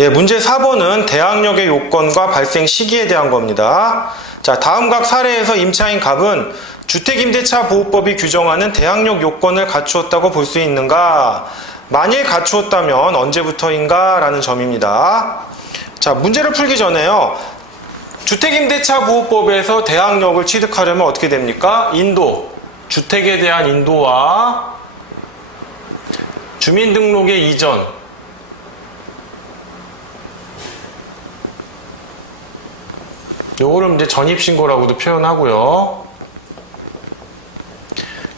예, 문제 4번은 대항력의 요건과 발생 시기에 대한 겁니다. 자, 다음 각 사례에서 임차인 갑은 주택임대차 보호법이 규정하는 대항력 요건을 갖추었다고 볼 수 있는가? 만일 갖추었다면 언제부터인가? 라는 점입니다. 자, 문제를 풀기 전에요. 주택임대차 보호법에서 대항력을 취득하려면 어떻게 됩니까? 인도, 주택에 대한 인도와 주민등록의 이전, 요거를 이제 전입신고라고도 표현하고요.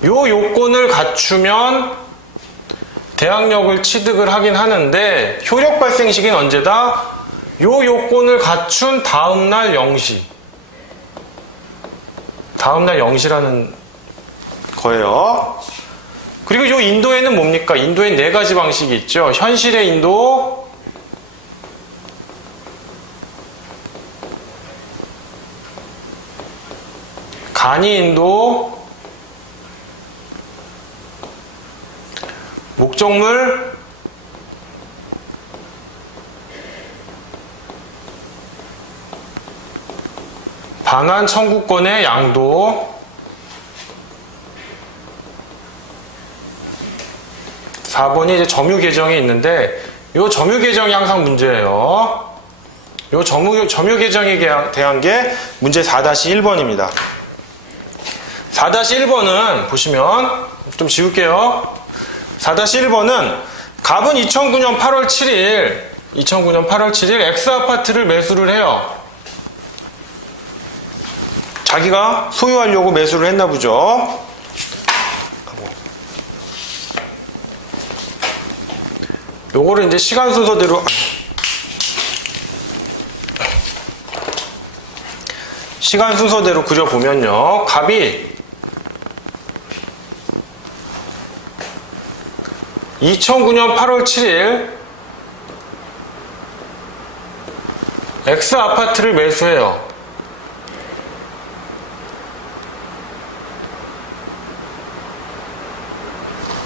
요 요건을 갖추면 대항력을 취득을 하긴 하는데 효력 발생 시기는 언제다? 요 요건을 갖춘 다음날 0시. 다음날 0시라는 거예요. 그리고 요 인도에는 뭡니까? 인도에 4가지 방식이 있죠. 현실의 인도, 간이 인도, 목적물, 반환 청구권의 양도, 4번이 이제 점유 계정이 있는데 이 점유 계정이 항상 문제예요. 이 점유 계정에 대한 게 문제 4-1번입니다. 4-1번은 보시면 좀 지울게요. 4-1번은 갑은 2009년 8월 7일 X아파트를 매수를 해요. 자기가 소유하려고 매수를 했나 보죠. 요거를 이제 시간 순서대로 그려보면요. 갑이 2009년 8월 7일 X아파트를 매수해요.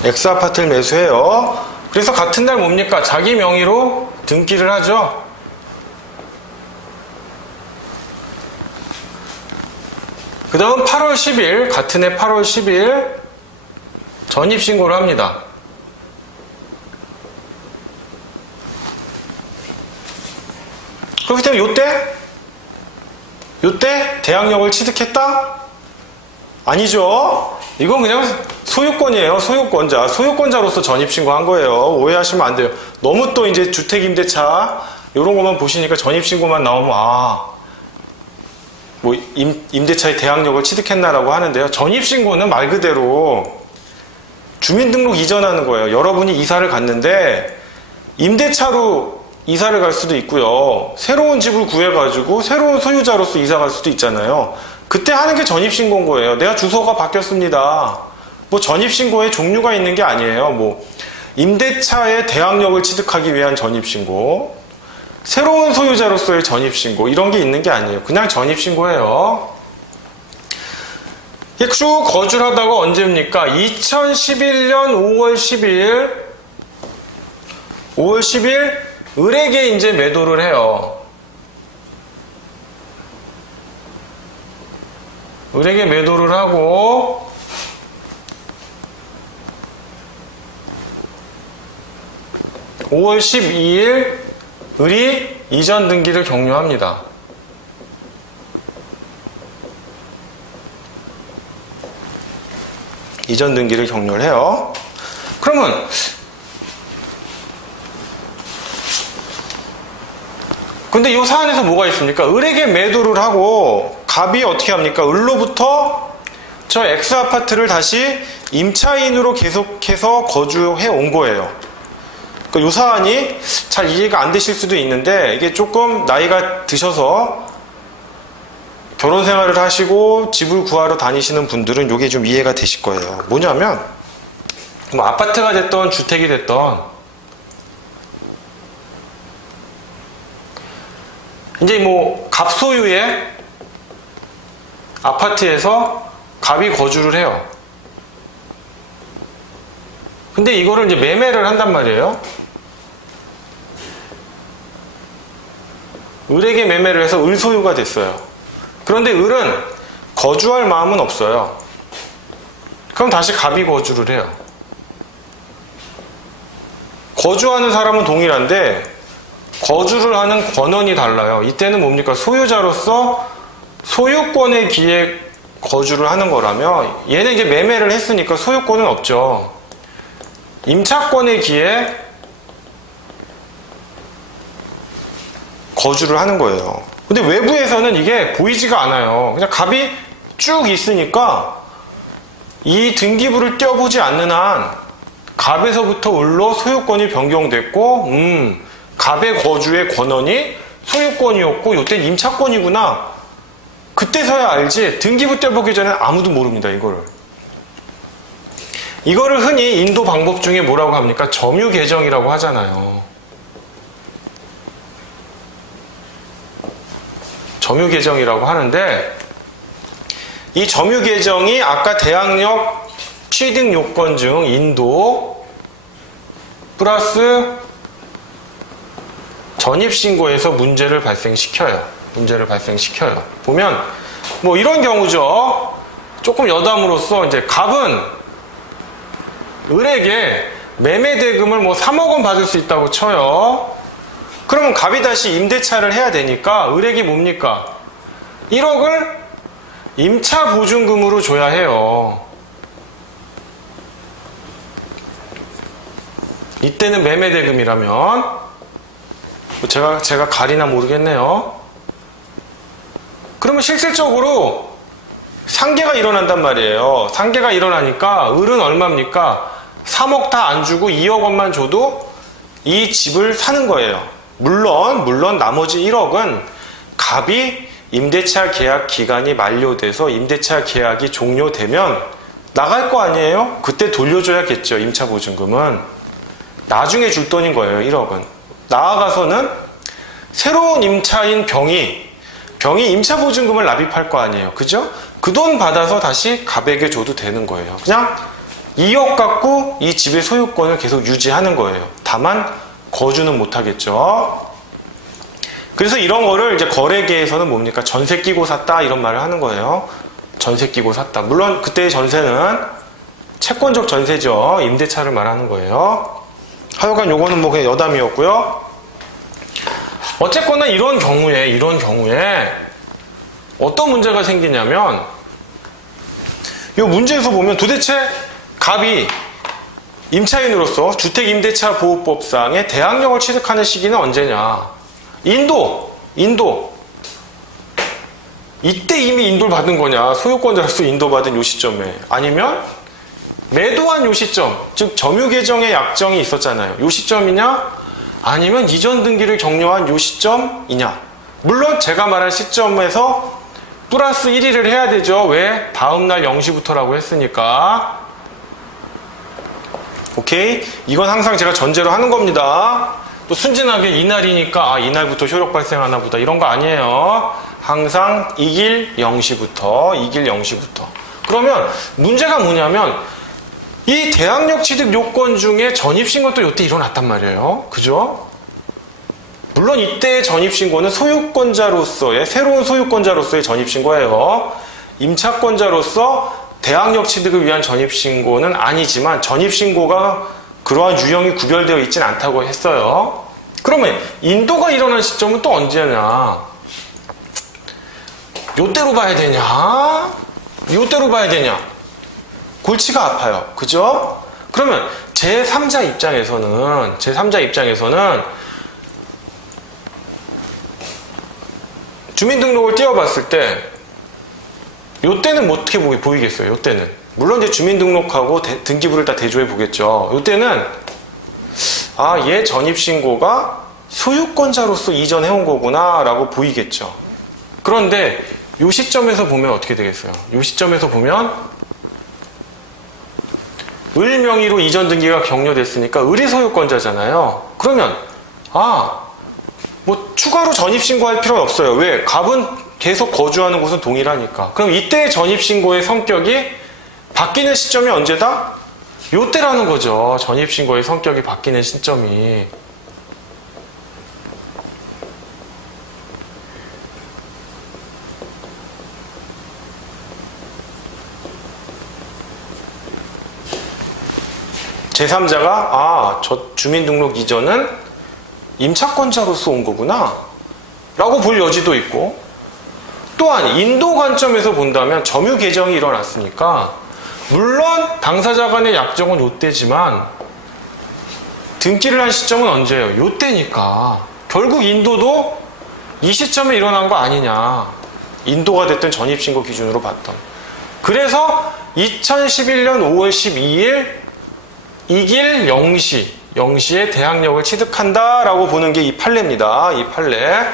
X아파트를 매수해요. 그래서 같은 날 뭡니까? 자기 명의로 등기를 하죠. 그 다음 8월 10일, 같은 해 8월 10일 전입신고를 합니다. 그렇기 때문에 요때 대항력을 취득했다? 아니죠. 이건 그냥 소유권이에요. 소유권자로서 전입신고한 거예요. 오해하시면 안 돼요. 너무 또 이제 주택임대차 이런 것만 보시니까 전입신고만 나오면 뭐 임대차의 대항력을 취득했나라고 하는데요. 전입신고는 말 그대로 주민등록 이전하는 거예요. 여러분이 이사를 갔는데 임대차로 이사를 갈 수도 있고요. 새로운 집을 구해가지고 새로운 소유자로서 이사 갈 수도 있잖아요. 그때 하는 게 전입신고인 거예요. 내가 주소가 바뀌었습니다. 뭐 전입신고에 종류가 있는 게 아니에요. 뭐 임대차의 대항력을 취득하기 위한 전입신고, 새로운 소유자로서의 전입신고 이런 게 있는 게 아니에요. 그냥 전입신고예요. 쭉 거주를 하다가 언제입니까? 2011년 5월 10일 을에게 이제 매도를 해요. 을에게 매도를 하고 (5월 12일) 을이 이전 등기를 격려합니다. 이전 등기를 격려를 해요. 그러면 근데 이 사안에서 뭐가 있습니까? 을에게 매도를 하고 갑이 어떻게 합니까? 을로부터 저 X아파트를 다시 임차인으로 계속해서 거주해 온 거예요. 그러니까 이 사안이 잘 이해가 안 되실 수도 있는데 이게 조금 나이가 드셔서 결혼 생활을 하시고 집을 구하러 다니시는 분들은 이게 좀 이해가 되실 거예요. 뭐냐면 뭐 아파트가 됐던 주택이 됐던 이제 뭐 갑소유의 아파트에서 갑이 거주를 해요. 근데 이거를 이제 매매를 한단 말이에요. 을에게 매매를 해서 을 소유가 됐어요. 그런데 을은 거주할 마음은 없어요. 그럼 다시 갑이 거주를 해요. 거주하는 사람은 동일한데 거주를 하는 권한이 달라요. 이때는 뭡니까? 소유자로서 소유권에 기해 거주를 하는 거라면 얘는 이제 매매를 했으니까 소유권은 없죠. 임차권에 기해 거주를 하는 거예요. 근데 외부에서는 이게 보이지가 않아요. 그냥 갑이 쭉 있으니까 이 등기부를 떼어보지 않는 한 갑에서부터 을로 소유권이 변경됐고 갑의 거주의 권한이 소유권이었고 이때는 임차권이구나. 그때서야 알지 등기부 떼어보기 전에 아무도 모릅니다. 이거를 흔히 인도 방법 중에 뭐라고 합니까? 점유 개정이라고 하잖아요. 점유 개정이라고 하는데 이 점유 개정이 아까 대항력 취득 요건 중 인도 플러스 전입신고에서 문제를 발생시켜요. 보면 뭐 이런 경우죠. 조금 여담으로서 이제 갑은 을에게 매매 대금을 뭐 3억 원 받을 수 있다고 쳐요. 그러면 갑이 다시 임대차를 해야 되니까 을에게 뭡니까? 1억을 임차 보증금으로 줘야 해요. 이때는 매매 대금이라면 제가 가리나 모르겠네요. 그러면 실질적으로 상계가 일어난단 말이에요. 상계가 일어나니까 을은 얼마입니까? 3억 다 안 주고 2억 원만 줘도 이 집을 사는 거예요. 물론 나머지 1억은 갑이 임대차 계약 기간이 만료돼서 임대차 계약이 종료되면 나갈 거 아니에요? 그때 돌려줘야겠죠. 임차 보증금은. 나중에 줄 돈인 거예요. 1억은. 나아가서는 새로운 임차인 병이 임차 보증금을 납입할 거 아니에요. 그죠? 그 돈 받아서 다시 갑에게 줘도 되는 거예요. 그냥 2억 갖고 이 집의 소유권을 계속 유지하는 거예요. 다만 거주는 못하겠죠. 그래서 이런 거를 이제 거래계에서는 뭡니까? 전세 끼고 샀다 이런 말을 하는 거예요. 전세 끼고 샀다. 물론 그때의 전세는 채권적 전세죠. 임대차를 말하는 거예요. 하여간 요거는 뭐 그냥 여담이었고요. 어쨌거나 이런 경우에 어떤 문제가 생기냐면 이 문제에서 보면 도대체 갑이 임차인으로서 주택임대차보호법상의 대항력을 취득하는 시기는 언제냐? 인도 이때 이미 인도를 받은 거냐? 소유권자로서 인도받은 요 시점에 아니면 매도한 요 시점, 즉 점유개정의 약정이 있었잖아요. 요 시점이냐? 아니면 이전 등기를 격려한 요 시점이냐? 물론 제가 말한 시점에서 플러스 1일을 해야 되죠. 왜? 다음날 0시부터라고 했으니까. 오케이? 이건 항상 제가 전제로 하는 겁니다. 또 순진하게 이날이니까 이날부터 효력 발생하나 보다 이런 거 아니에요. 항상 이길 0시부터. 그러면 문제가 뭐냐면 이 대항력 취득 요건 중에 전입신고는 또 이때 일어났단 말이에요. 그죠? 물론 이때의 전입신고는 소유권자로서의 새로운 소유권자로서의 전입신고예요. 임차권자로서 대항력 취득을 위한 전입신고는 아니지만 전입신고가 그러한 유형이 구별되어 있진 않다고 했어요. 그러면 인도가 일어난 시점은 또 언제냐? 요때로 봐야 되냐? 골치가 아파요. 그죠? 그러면 제3자 입장에서는 주민등록을 띄워봤을 때 요때는 뭐 어떻게 보이겠어요? 요때는 물론 이제 주민등록하고 등기부를 다 대조해 보겠죠. 요때는 얘 전입신고가 소유권자로서 이전해온 거구나 라고 보이겠죠. 그런데 요 시점에서 보면 어떻게 되겠어요? 요 시점에서 보면 을 명의로 이전 등기가 격려됐으니까 을이 소유권자잖아요. 그러면 뭐 추가로 전입신고할 필요는 없어요. 왜? 갑은 계속 거주하는 곳은 동일하니까. 그럼 이때의 전입신고의 성격이 바뀌는 시점이 언제다? 요때라는 거죠. 전입신고의 성격이 바뀌는 시점이. 제3자가 저 주민등록 이전은 임차권자로서 온 거구나 라고 볼 여지도 있고, 또한 인도 관점에서 본다면 점유 개정이 일어났으니까 물론 당사자 간의 약정은 요때지만 등기를 한 시점은 언제예요? 요때니까 결국 인도도 이 시점에 일어난 거 아니냐, 인도가 됐던 전입신고 기준으로 봤던. 그래서 2011년 5월 12일 이길 0시에 대항력을 취득한다 라고 보는 게 이 판례입니다. 이 판례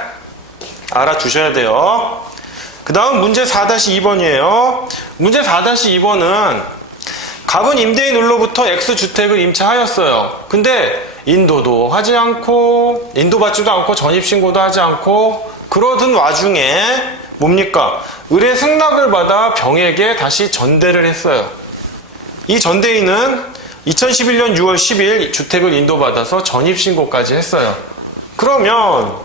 알아두셔야 돼요. 그 다음 문제 4-2번이에요. 문제 4-2번은 갑은 임대인으로부터 X주택을 임차하였어요. 근데 인도도 하지 않고 인도받지도 않고 전입신고도 하지 않고 그러던 와중에 뭡니까? 의뢰 승낙을 받아 병에게 다시 전대를 했어요. 이 전대인은 2011년 6월 10일 주택을 인도받아서 전입신고까지 했어요. 그러면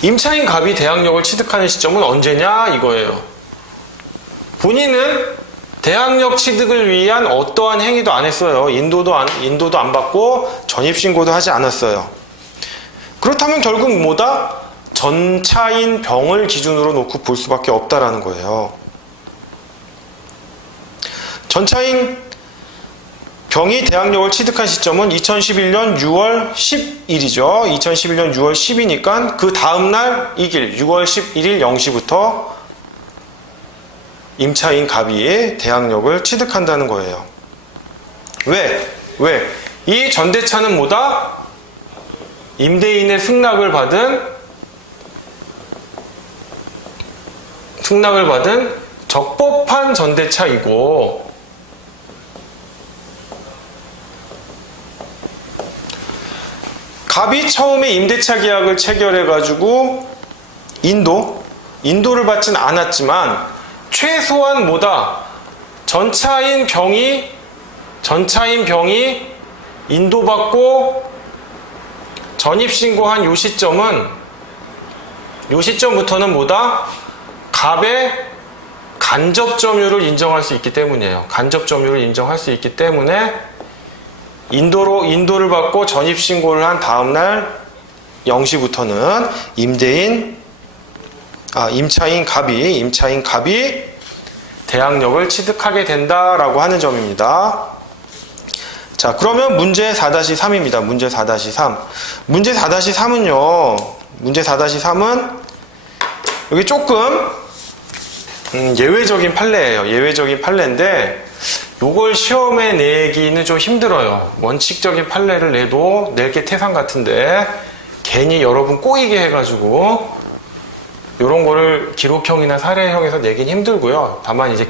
임차인 갑이 대항력을 취득하는 시점은 언제냐 이거예요. 본인은 대항력 취득을 위한 어떠한 행위도 안 했어요. 인도도 안 받고 전입신고도 하지 않았어요. 그렇다면 결국 뭐다? 전차인 병을 기준으로 놓고 볼 수밖에 없다라는 거예요. 전차인 병이 대항력을 취득한 시점은 2011년 6월 10일이죠. 2011년 6월 10이니까 그 다음날 이길 6월 11일 0시부터 임차인 갑이 대항력을 취득한다는 거예요. 왜? 이 전대차는 뭐다? 임대인의 승낙을 받은 적법한 전대차이고, 갑이 처음에 임대차 계약을 체결해가지고 인도를 받진 않았지만 최소한 뭐다? 전차인 병이 인도받고 전입신고한 요 시점부터는 뭐다? 갑의 간접점유를 인정할 수 있기 때문이에요. 간접점유를 인정할 수 있기 때문에 인도를 받고 전입신고를 한 다음날 0시부터는 임차인 갑이 대항력을 취득하게 된다라고 하는 점입니다. 자, 그러면 문제 4-3입니다. 문제 4-3. 문제 4-3은요. 문제 4-3은 여기 조금 예외적인 판례예요. 예외적인 판례인데 요걸 시험에 내기는 좀 힘들어요. 원칙적인 판례를 내도 낼 게 태산 같은데 괜히 여러분 꼬이게 해가지고 요런 거를 기록형이나 사례형에서 내긴 힘들고요. 다만 이제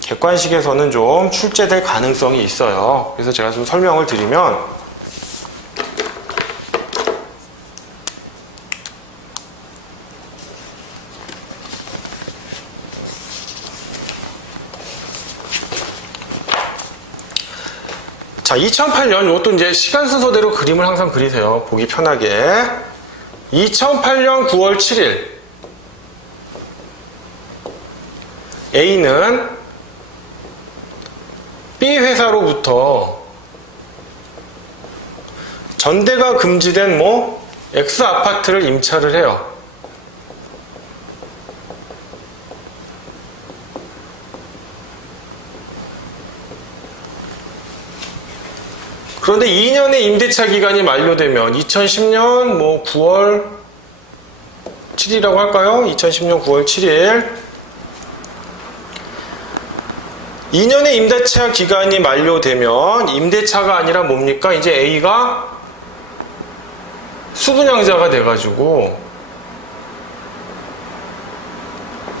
객관식에서는 좀 출제될 가능성이 있어요. 그래서 제가 좀 설명을 드리면, 자, 2008년 이것도 이제 시간 순서대로 그림을 항상 그리세요. 보기 편하게. 2008년 9월 7일 A는 B 회사로부터 전대가 금지된 X 아파트를 임차를 해요. 그런데 2년의 임대차 기간이 만료되면 2010년 9월 7일이라고 할까요? 2010년 9월 7일 2년의 임대차 기간이 만료되면 임대차가 아니라 뭡니까? 이제 A가 수분양자가 돼가지고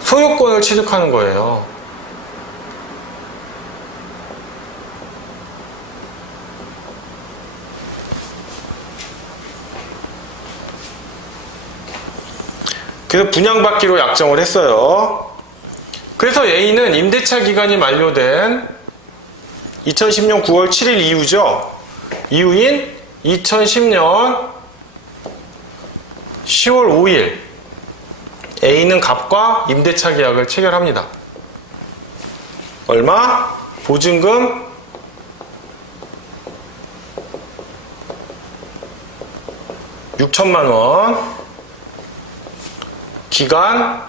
소유권을 취득하는 거예요. 그래서 분양받기로 약정을 했어요. 그래서 A는 임대차 기간이 만료된 2010년 9월 7일 이후인 2010년 10월 5일 A는 갑과 임대차 계약을 체결합니다. 얼마? 보증금 6천만원, 기간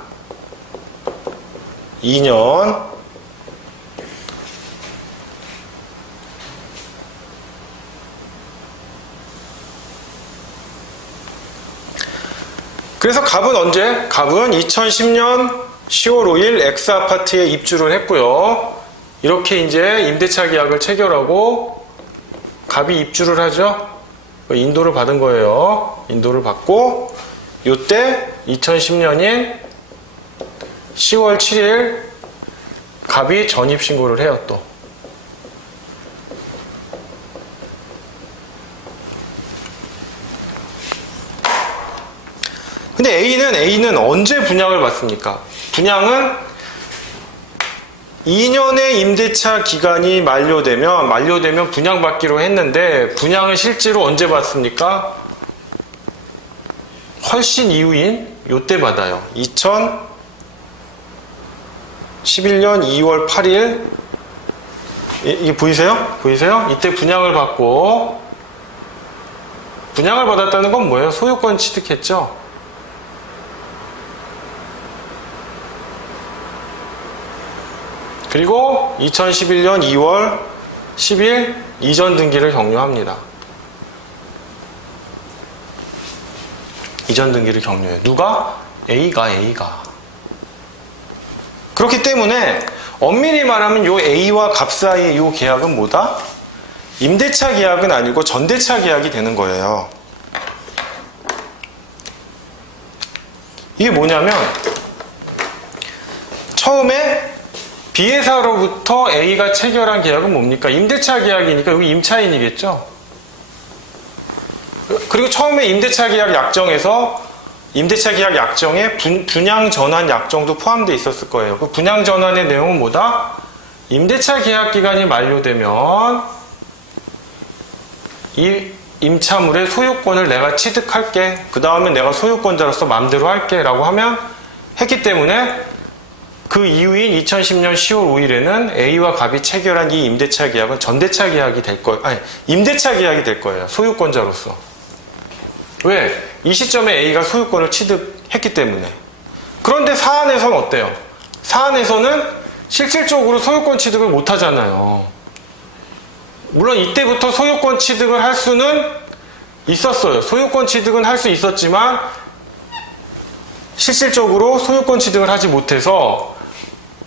2년, 그래서 갑은 언제? 갑은 2010년 10월 5일 X아파트에 입주를 했고요. 이렇게 이제 임대차 계약을 체결하고 갑이 입주를 하죠. 인도를 받은 거예요. 인도를 받고 요때 2010년인 10월 7일 갑이 전입신고를 해요. 또 근데 A는 언제 분양을 받습니까? 분양은 2년의 임대차 기간이 만료되면 분양받기로 했는데 분양을 실제로 언제 받습니까? 훨씬 이후인 요때 받아요. 2011년 2월 8일 이게 보이세요? 이때 분양을 받고 분양을 받았다는 건 뭐예요? 소유권 취득했죠? 그리고 2011년 2월 10일 이전 등기를 격려합니다. 이전 등기를 격려해요. 누가? A가. 그렇기 때문에 엄밀히 말하면 요 A와 갑 사이의 요 계약은 뭐다? 임대차 계약은 아니고 전대차 계약이 되는 거예요. 이게 뭐냐면 처음에 B회사로부터 A가 체결한 계약은 뭡니까? 임대차 계약이니까 여기 임차인이겠죠? 그리고 처음에 임대차 계약 약정에서 임대차 계약 약정에 분양 전환 약정도 포함되어 있었을 거예요. 그 분양 전환의 내용은 뭐다? 임대차 계약 기간이 만료되면 이 임차물의 소유권을 내가 취득할게. 그 다음에 내가 소유권자로서 마음대로 할게 라고 했기 때문에 그 이후인 2010년 10월 5일에는 A와 갑이 체결한 이 임대차 계약은 전대차 계약이 될 거예요. 아니, 임대차 계약이 될 거예요. 소유권자로서. 왜? 이 시점에 A가 소유권을 취득했기 때문에. 그런데 사안에서는 어때요? 사안에서는 실질적으로 소유권 취득을 못 하잖아요. 물론 이때부터 소유권 취득을 할 수는 있었어요. 소유권 취득은 할 수 있었지만 실질적으로 소유권 취득을 하지 못해서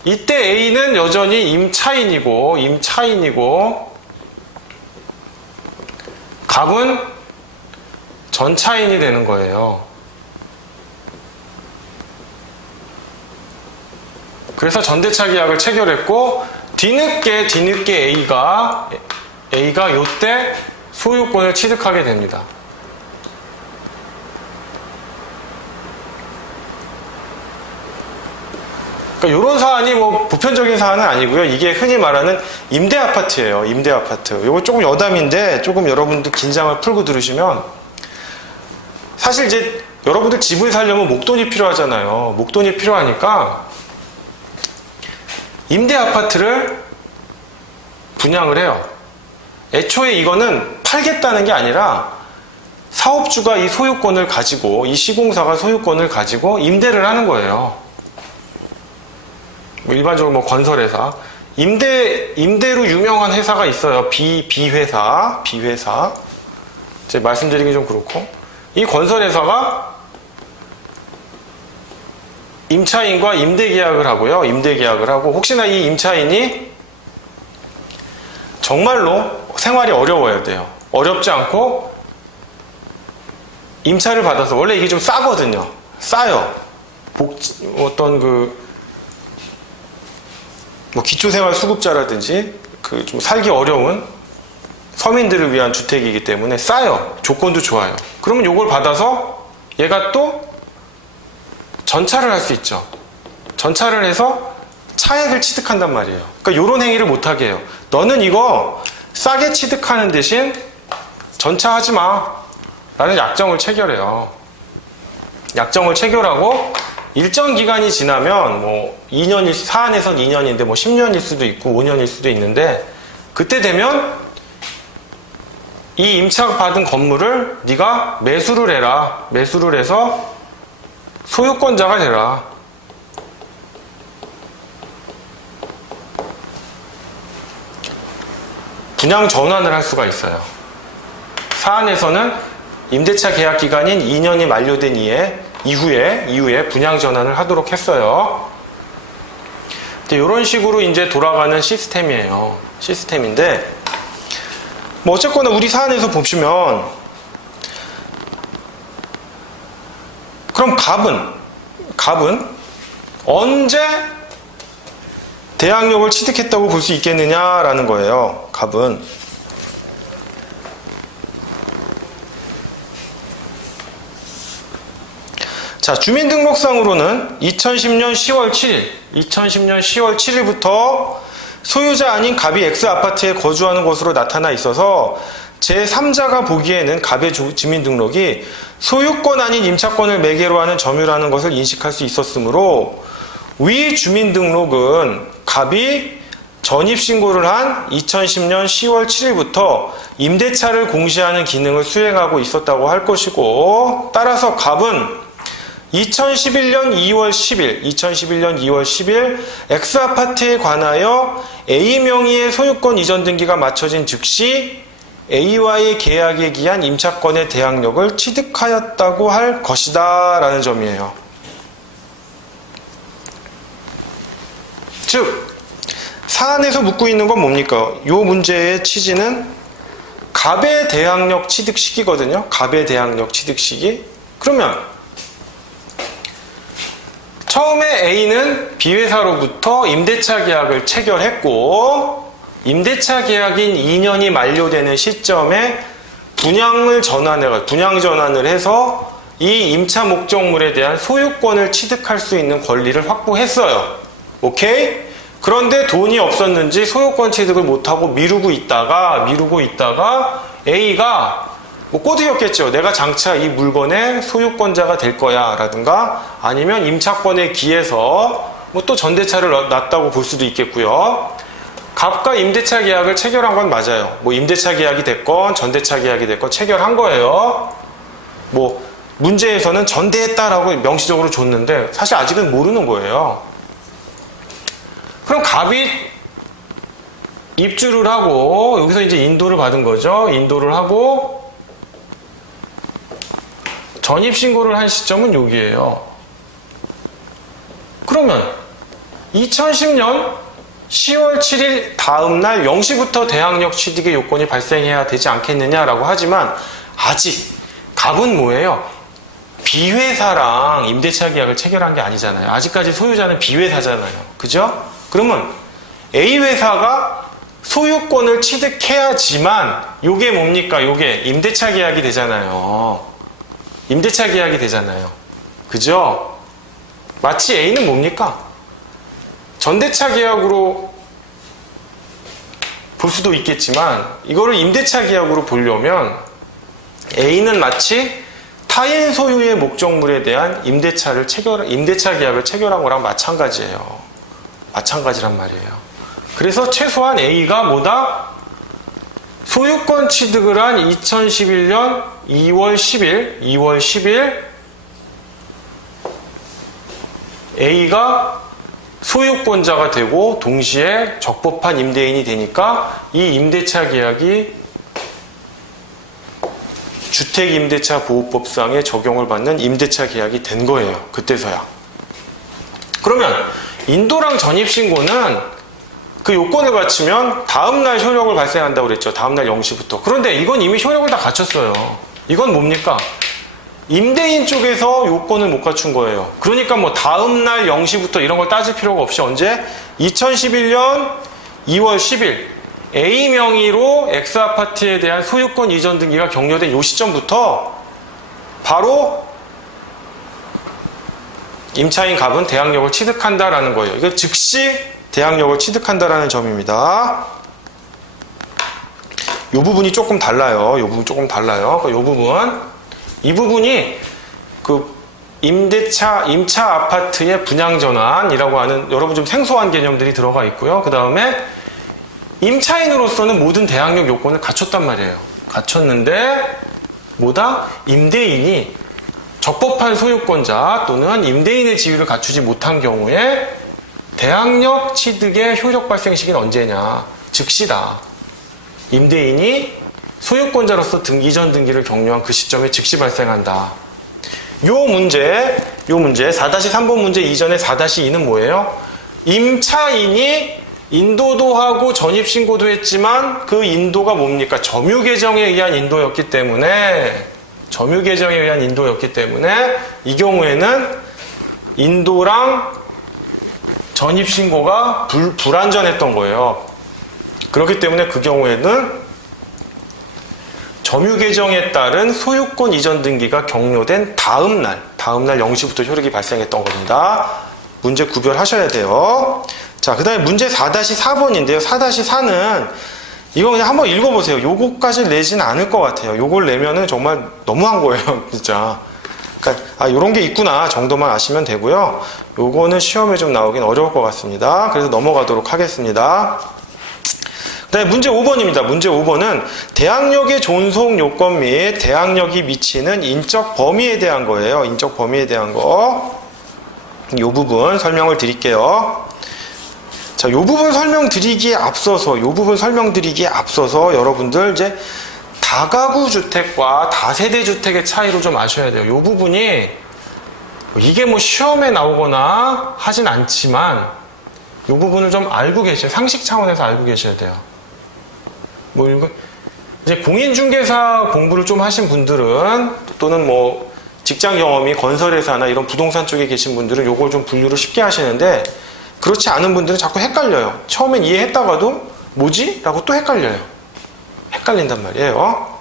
이때 A는 여전히 임차인이고 갑은 전차인이 되는 거예요. 그래서 전대차 계약을 체결했고 뒤늦게 A가 요때 소유권을 취득하게 됩니다. 그러니까 이런 사안이 뭐 보편적인 사안은 아니고요. 이게 흔히 말하는 임대 아파트예요. 임대 아파트. 이거 조금 여담인데 조금 여러분들 긴장을 풀고 들으시면 사실 이제 여러분들 집을 살려면 목돈이 필요하잖아요. 목돈이 필요하니까 임대 아파트를 분양을 해요. 애초에 이거는 팔겠다는 게 아니라 사업주가 이 소유권을 가지고 이 시공사가 소유권을 가지고 임대를 하는 거예요. 일반적으로 뭐 건설회사, 임대로 유명한 회사가 있어요. B회사. 제가 말씀드리기 좀 그렇고, 이 건설회사가 임차인과 임대 계약을 하고요. 혹시나 이 임차인이 정말로 생활이 어려워야 돼요. 어렵지 않고 임차를 받아서, 원래 이게 좀 싸거든요. 싸요. 기초생활수급자라든지 좀 살기 어려운 서민들을 위한 주택이기 때문에 싸요. 조건도 좋아요. 그러면 이걸 받아서 얘가 또 전차를 할 수 있죠. 전차를 해서 차액을 취득한단 말이에요. 그러니까 이런 행위를 못하게 해요. 너는 이거 싸게 취득하는 대신 전차하지 마 라는 약정을 체결해요. 약정을 체결하고 일정 기간이 지나면 뭐 2년일, 사안에선 2년인데 뭐 10년일 수도 있고 5년일 수도 있는데 그때 되면 이 임차받은 건물을 네가 매수를 해라. 매수를 해서 소유권자가 되라. 분양 전환을 할 수가 있어요. 사안에서는 임대차 계약 기간인 2년이 만료된 이후에 분양 전환을 하도록 했어요. 이런 식으로 이제 돌아가는 시스템이에요. 시스템인데, 뭐 어쨌거나 우리 사안에서 보시면, 그럼 갑은 언제 대항력을 취득했다고 볼 수 있겠느냐라는 거예요. 갑은. 자, 주민등록상으로는 2010년 10월 7일부터 소유자 아닌 갑이 X아파트에 거주하는 것으로 나타나 있어서 제3자가 보기에는 갑의 주민등록이 소유권 아닌 임차권을 매개로 하는 점유라는 것을 인식할 수 있었으므로 위 주민등록은 갑이 전입신고를 한 2010년 10월 7일부터 임대차를 공시하는 기능을 수행하고 있었다고 할 것이고, 따라서 갑은 2011년 2월 10일 X아파트에 관하여 A 명의의 소유권 이전 등기가 마쳐진 즉시 A와의 계약에 기한 임차권의 대항력을 취득하였다고 할 것이다 라는 점이에요. 즉, 사안에서 묻고 있는 건 뭡니까? 이 문제의 취지는 갑의 대항력 취득 시기거든요. 갑의 대항력 취득 시기. 그러면 처음에 A는 B회사로부터 임대차 계약을 체결했고, 임대차 계약인 2년이 만료되는 시점에 분양 전환을 해서 이 임차 목적물에 대한 소유권을 취득할 수 있는 권리를 확보했어요. 오케이? 그런데 돈이 없었는지 소유권 취득을 못하고 미루고 있다가 A가 뭐 꼬드겼겠죠. 내가 장차 이 물건의 소유권자가 될 거야 라든가, 아니면 임차권에 기해서 뭐 또 전대차를 놨다고 볼 수도 있겠고요. 갑과 임대차 계약을 체결한 건 맞아요. 뭐 임대차 계약이 됐건 전대차 계약이 됐건 체결한 거예요. 뭐 문제에서는 전대했다라고 명시적으로 줬는데 사실 아직은 모르는 거예요. 그럼 갑이 입주를 하고 여기서 이제 인도를 받은 거죠. 인도를 하고 전입신고를 한 시점은 여기에요. 그러면 2010년 10월 7일 다음 날 0시부터 대항력 취득의 요건이 발생해야 되지 않겠느냐라고 하지만 아직 갑은 뭐예요? B회사랑 임대차 계약을 체결한 게 아니잖아요. 아직까지 소유자는 B회사잖아요. 그죠? 그러면 A회사가 소유권을 취득해야지만 요게 뭡니까? 요게 임대차 계약이 되잖아요. 임대차 계약이 되잖아요. 그죠? 마치 A는 뭡니까? 전대차 계약으로 볼 수도 있겠지만 이거를 임대차 계약으로 보려면 A는 마치 타인 소유의 목적물에 대한 임대차 계약을 체결한 거랑 마찬가지예요. 마찬가지란 말이에요. 그래서 최소한 A가 뭐다? 소유권 취득을 한 2011년 2월 10일 A가 소유권자가 되고 동시에 적법한 임대인이 되니까 이 임대차 계약이 주택임대차보호법상의 적용을 받는 임대차 계약이 된 거예요. 그때서야. 그러면 인도랑 전입신고는 그 요건을 갖추면 다음날 효력을 발생한다고 그랬죠. 다음날 0시부터. 그런데 이건 이미 효력을 다 갖췄어요. 이건 뭡니까? 임대인 쪽에서 요건을 못 갖춘 거예요. 그러니까 뭐 다음날 0시부터 이런 걸 따질 필요가 없이 언제? 2011년 2월 10일 A 명의로 X아파트에 대한 소유권 이전 등기가 격려된 요 시점부터 바로 임차인 갑은 대항력을 취득한다라는 거예요. 이거 즉시 대항력을 취득한다라는 점입니다. 요 부분이 조금 달라요. 요 부분 조금 달라요. 요 부분. 이 부분이 임차 아파트의 분양 전환이라고 하는 여러분 좀 생소한 개념들이 들어가 있고요. 그 다음에 임차인으로서는 모든 대항력 요건을 갖췄단 말이에요. 갖췄는데 뭐다? 임대인이 적법한 소유권자 또는 임대인의 지위를 갖추지 못한 경우에 대항력 취득의 효력 발생 시기는 언제냐? 즉시다. 임대인이 소유권자로서 이전 등기를 격려한 그 시점에 즉시 발생한다. 요 문제 4-3번 문제 이전에 4-2는 뭐예요? 임차인이 인도도 하고 전입신고도 했지만 그 인도가 뭡니까? 점유개정에 의한 인도였기 때문에 이 경우에는 인도랑 전입신고가 불완전했던 거예요. 그렇기 때문에 그 경우에는 점유개정에 따른 소유권 이전 등기가 격려된 다음날 0시부터 효력이 발생했던 겁니다. 문제 구별하셔야 돼요. 자, 그 다음에 문제 4-4번인데요. 4-4는 이거 그냥 한번 읽어보세요. 요거까지 내지는 않을 것 같아요. 요걸 내면은 정말 너무한 거예요. 진짜. 그러니까 요런 게 있구나 정도만 아시면 되고요. 요거는 시험에 좀 나오긴 어려울 것 같습니다. 그래서 넘어가도록 하겠습니다. 그 다음에 문제 5번입니다. 문제 5번은 대항력의 존속 요건 및 대항력이 미치는 인적 범위에 대한 거예요. 인적 범위에 대한 거. 요 부분 설명을 드릴게요. 자, 요 부분 설명드리기에 앞서서 여러분들 이제 다가구 주택과 다세대 주택의 차이를 좀 아셔야 돼요. 요 부분이 이게 뭐 시험에 나오거나 하진 않지만 요 부분을 좀 알고 계셔야, 상식 차원에서 알고 계셔야 돼요. 뭐 이거 이제 공인중개사 공부를 좀 하신 분들은 또는 뭐 직장 경험이 건설회사나 이런 부동산 쪽에 계신 분들은 요걸 좀 분류를 쉽게 하시는데 그렇지 않은 분들은 자꾸 헷갈려요. 처음엔 이해했다가도 뭐지? 라고 또 헷갈려요. 헷갈린단 말이에요.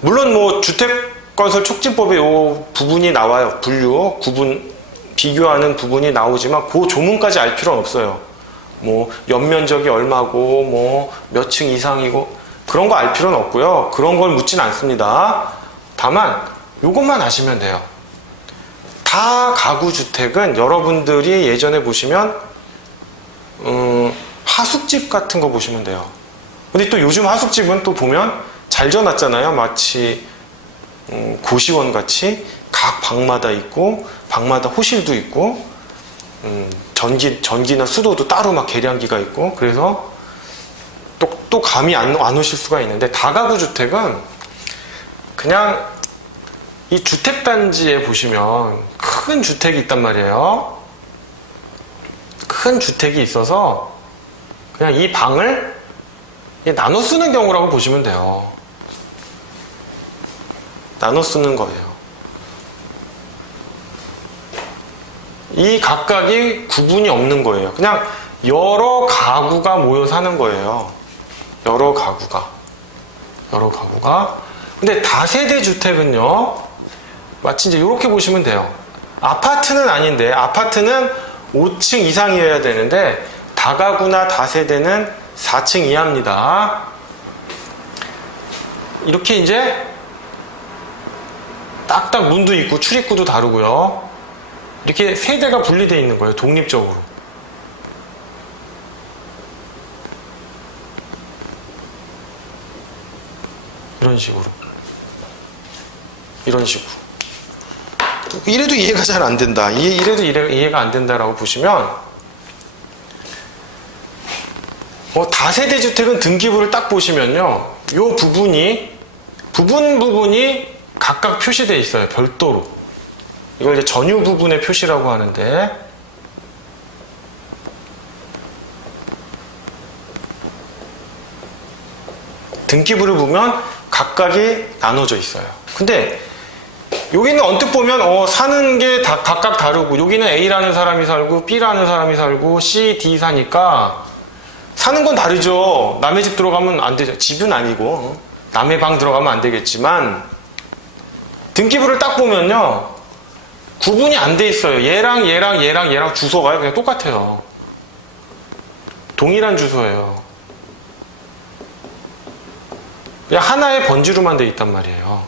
물론 뭐 주택건설촉진법에 요 부분이 나와요. 분류, 구분, 비교하는 부분이 나오지만 그 조문까지 알 필요는 없어요. 뭐 연면적이 얼마고 뭐 몇 층 이상이고 그런 거 알 필요는 없고요. 그런 걸 묻진 않습니다. 다만 요것만 아시면 돼요. 다가구 주택은 여러분들이 예전에 보시면 하숙집 같은 거 보시면 돼요. 근데 또 요즘 하숙집은 또 보면 잘 져놨잖아요. 마치 고시원 같이 각 방마다 있고 방마다 호실도 있고 전기나 수도도 따로 막 계량기가 있고 그래서 또 감이 안 오실 수가 있는데 다가구 주택은 그냥 이 주택단지에 보시면 큰 주택이 있단 말이에요. 큰 주택이 있어서 그냥 이 방을 나눠 쓰는 경우라고 보시면 돼요. 나눠 쓰는 거예요. 이 각각이 구분이 없는 거예요. 그냥 여러 가구가 모여 사는 거예요. 여러 가구가. 근데 다세대 주택은요, 마치 이제 이렇게 보시면 돼요. 아파트는 아닌데, 아파트는 5층 이상이어야 되는데, 다가구나 다세대는 4층 이하입니다. 이렇게 이제 딱딱 문도 있고 출입구도 다르고요. 이렇게 세대가 분리되어 있는 거예요. 독립적으로. 이런 식으로. 이래도 이해가 잘 안 된다. 이래도 이해가 안 된다라고 보시면 다세대 주택은 등기부를 딱 보시면요. 요 부분이 각각 표시되어 있어요. 별도로. 이걸 이제 전유 부분의 표시라고 하는데 등기부를 보면 각각이 나눠져 있어요. 근데 여기는 언뜻 보면 사는 게 다 각각 다르고 여기는 A라는 사람이 살고 B라는 사람이 살고 C, D 사니까 사는 건 다르죠. 남의 집 들어가면 안 되죠. 집은 아니고 남의 방 들어가면 안 되겠지만 등기부를 딱 보면요. 구분이 안 돼 있어요. 얘랑 주소가 그냥 똑같아요. 동일한 주소예요. 그냥 하나의 번지로만 돼 있단 말이에요.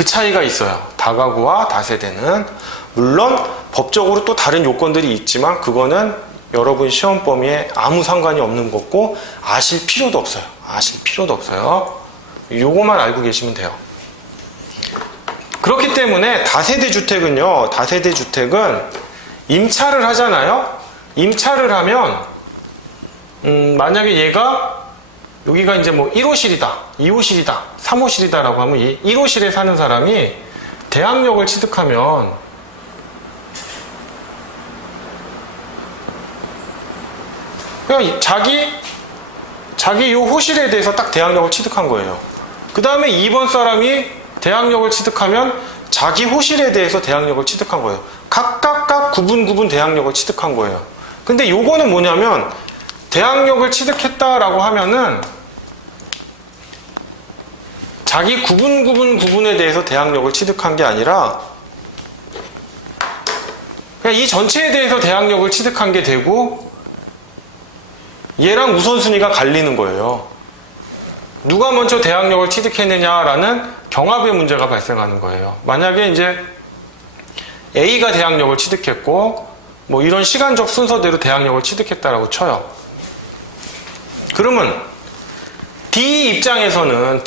그 차이가 있어요. 다가구와 다세대는. 물론 법적으로 또 다른 요건들이 있지만 그거는 여러분 시험 범위에 아무 상관이 없는 거고 아실 필요도 없어요. 아실 필요도 없어요. 요거만 알고 계시면 돼요. 그렇기 때문에 다세대 주택은요, 다세대 주택은 임차를 하잖아요. 임차를 하면 만약에 얘가 여기가 이제 뭐 1호실이다, 2호실이다, 3호실이다라고 하면 이 1호실에 사는 사람이 대항력을 취득하면 그냥 자기 요 호실에 대해서 딱 대항력을 취득한 거예요. 그 다음에 2번 사람이 대항력을 취득하면 자기 호실에 대해서 대항력을 취득한 거예요. 각각 구분 대항력을 취득한 거예요. 근데 요거는 뭐냐면 대항력을 취득했다라고 하면은 자기 구분에 대해서 대항력을 취득한 게 아니라 그냥 이 전체에 대해서 대항력을 취득한 게 되고 얘랑 우선순위가 갈리는 거예요. 누가 먼저 대항력을 취득했느냐라는 경합의 문제가 발생하는 거예요. 만약에 이제 A가 대항력을 취득했고 뭐 이런 시간적 순서대로 대항력을 취득했다라고 쳐요. 그러면 D 입장에서는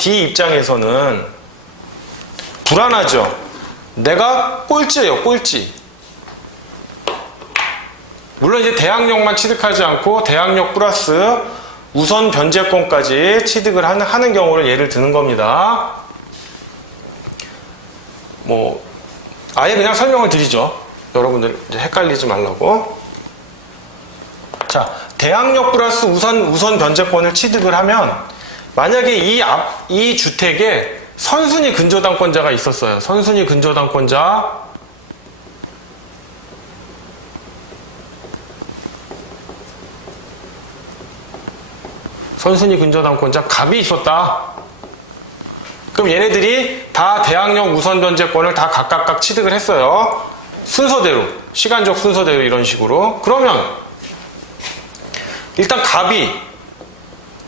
불안하죠. 내가 꼴찌예요, 꼴찌. 물론 이제 대항력만 취득하지 않고 대항력 플러스 우선 변제권까지 취득을 하는 경우를 예를 드는 겁니다. 뭐 아예 그냥 설명을 드리죠. 여러분들 이제 헷갈리지 말라고. 자, 대항력 플러스 우선 변제권을 취득을 하면 만약에 이 주택에 선순위 근저당권자가 있었어요. 선순위 근저당권자 갑이 있었다. 그럼 얘네들이 다 대항력 우선 변제권을 다 각각 취득을 했어요. 순서대로, 시간적 순서대로 이런 식으로. 그러면 일단 갑이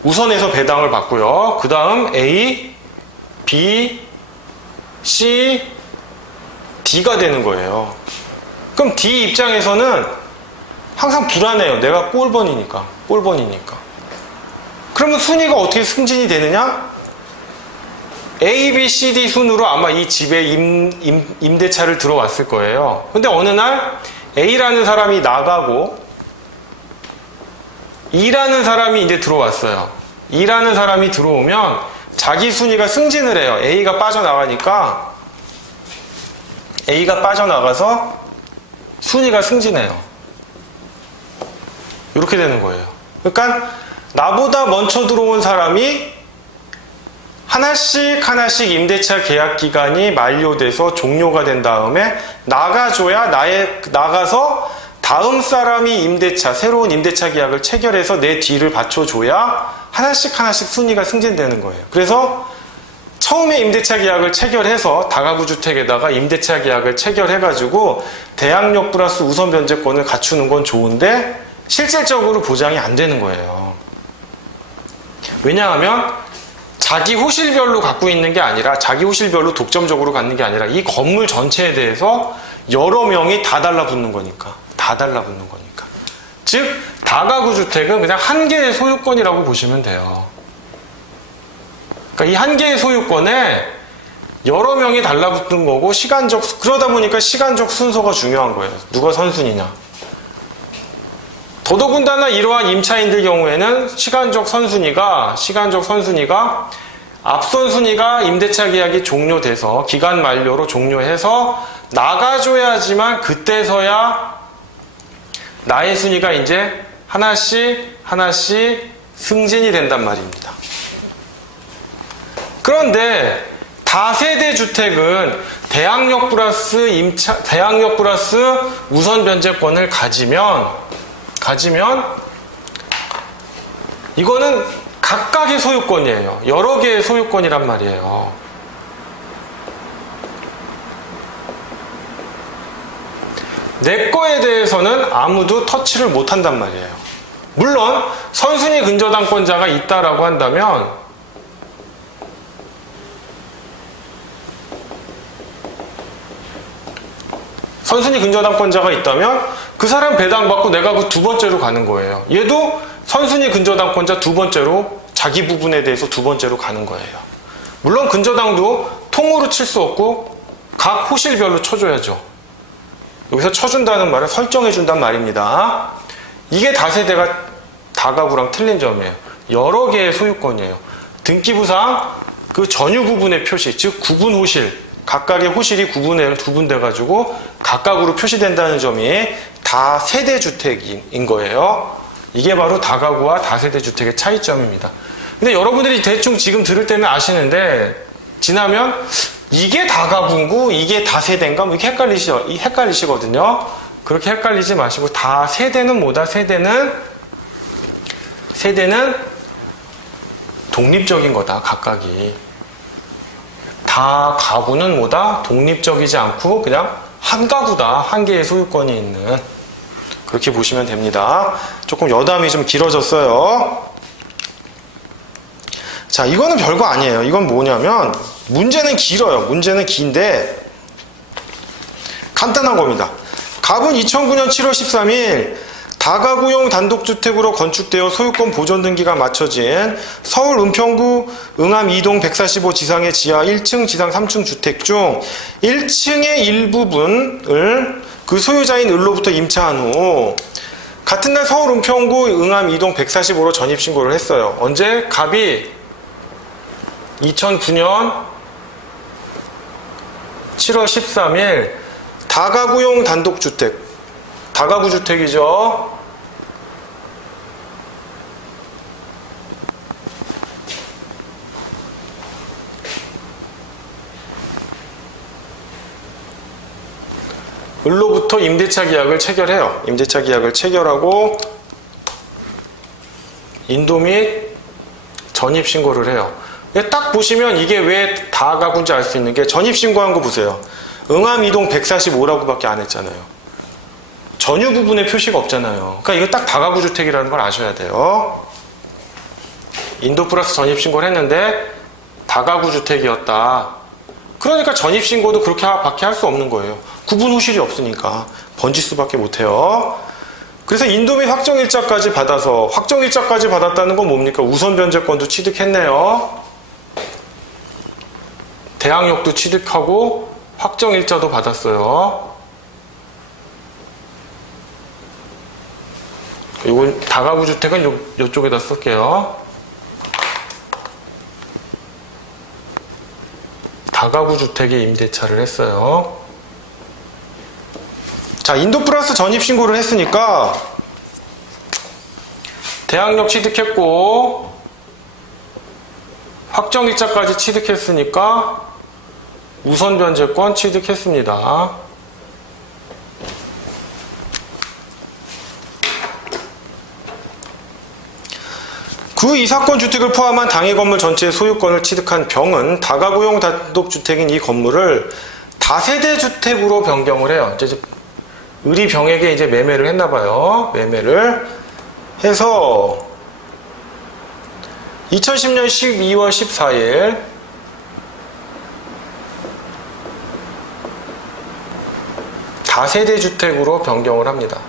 우선해서 배당을 받고요. 그 다음 A, B, C, D가 되는 거예요. 그럼 D 입장에서는 항상 불안해요. 내가 꼴번이니까. 그러면 순위가 어떻게 승진이 되느냐? A, B, C, D 순으로 아마 이 집에 임대차를 들어왔을 거예요. 근데 어느 날 A라는 사람이 나가고 E라는 사람이 이제 들어왔어요. E라는 사람이 들어오면 자기 순위가 승진을 해요. A가 빠져나가니까 A가 빠져나가서 순위가 승진해요. 이렇게 되는 거예요. 그러니까 나보다 먼저 들어온 사람이 하나씩 임대차 계약 기간이 만료돼서 종료가 된 다음에 나가서 다음 사람이 새로운 임대차 계약을 체결해서 내 뒤를 받쳐줘야 하나씩 순위가 승진되는 거예요. 그래서 처음에 임대차 계약을 체결해서 다가구 주택에다가 임대차 계약을 체결해가지고 대항력 플러스 우선 변제권을 갖추는 건 좋은데 실질적으로 보장이 안 되는 거예요. 왜냐하면 자기 호실별로 갖고 있는 게 아니라 자기 호실별로 독점적으로 갖는 게 아니라 이 건물 전체에 대해서 여러 명이 다 달라붙는 거니까. 즉 다가구 주택은 그냥 한 개의 소유권이라고 보시면 돼요. 그러니까 이 한 개의 소유권에 여러 명이 달라붙는 거고 그러다 보니까 시간적 순서가 중요한 거예요. 누가 선순위냐. 더더군다나 이러한 임차인들 경우에는 시간적 선순위가 앞선 순위가 임대차 계약이 종료돼서 기간 만료로 종료해서 나가줘야지만 그때서야 나의 순위가 이제 하나씩 승진이 된단 말입니다. 그런데 다세대 주택은 대항력 플러스 우선 변제권을 가지면 이거는 각각의 소유권이에요. 여러 개의 소유권이란 말이에요. 내 거에 대해서는 아무도 터치를 못 한단 말이에요. 물론 선순위 근저당권자가 있다라고 한다면 선순위 근저당권자가 있다면 그 사람 배당받고 내가 그 두 번째로 가는 거예요. 얘도 선순위 근저당권자 두 번째로 자기 부분에 대해서 두 번째로 가는 거예요. 물론 근저당도 통으로 칠 수 없고 각 호실별로 쳐줘야죠. 여기서 쳐준다는 말은 설정해준단 말입니다. 이게 다세대가 다가구랑 틀린 점이에요. 여러 개의 소유권이에요. 등기부상 그 전유 부분의 표시, 즉 구분 호실, 각각의 호실이 구분돼가지고 각각으로 표시된다는 점이 다세대 주택인 거예요. 이게 바로 다가구와 다세대 주택의 차이점입니다. 근데 여러분들이 대충 지금 들을 때는 아시는데 지나면 이게 다가구고 이게 다세대인가 뭐 이렇게 헷갈리시거든요. 그렇게 헷갈리지 마시고 다세대는 뭐다? 세대는 독립적인 거다. 각각이. 다가구는 뭐다? 독립적이지 않고 그냥 한 가구다. 한 개의 소유권이 있는. 그렇게 보시면 됩니다. 조금 여담이 좀 길어졌어요. 자, 이거는 별거 아니에요. 이건 뭐냐면 문제는 길어요. 문제는 긴데 간단한 겁니다. 갑은 2009년 7월 13일 다가구용 단독주택으로 건축되어 소유권 보존 등기가 마쳐진 서울 은평구 응암 2동 145 지상의 지하 1층, 지상 3층 주택 중 1층의 일부분을 그 소유자인 을로부터 임차한 후 같은 날 서울 은평구 응암 2동 145로 전입신고를 했어요. 언제? 갑이 2009년 7월 13일 다가구용 단독주택, 다가구 주택이죠. 을로부터 임대차 계약을 체결해요. 임대차 계약을 체결하고 인도 및 전입신고를 해요. 딱 보시면 이게 왜 다가구인지 알 수 있는 게 전입신고한 거 보세요. 응암 2동 145라고 밖에 안 했잖아요. 전유 부분에 표시가 없잖아요. 그러니까 이거 딱 다가구 주택이라는 걸 아셔야 돼요. 인도 플러스 전입신고를 했는데 다가구 주택이었다. 그러니까 전입신고도 그렇게 밖에 할 수 없는 거예요. 구분 호실이 없으니까 번지수밖에 못해요. 그래서 인도 및 확정일자까지 받아서 확정일자까지 받았다는 건 뭡니까? 우선 변제권도 취득했네요. 대항력도 취득하고 확정일자도 받았어요. 이건 다가구 주택은 이쪽에다 쓸게요. 다가구 주택에 임대차를 했어요. 자, 인도 플러스 전입신고를 했으니까 대항력 취득했고 확정일자까지 취득했으니까 우선 변제권 취득했습니다. 그 이 사건 주택을 포함한 당해 건물 전체의 소유권을 취득한 병은 다가구용 단독주택인 이 건물을 다세대 주택으로 변경을 해요. 이제 을이 병에게 이제 매매를 했나봐요. 매매를 해서 2010년 12월 14일 다세대 주택으로 변경을 합니다.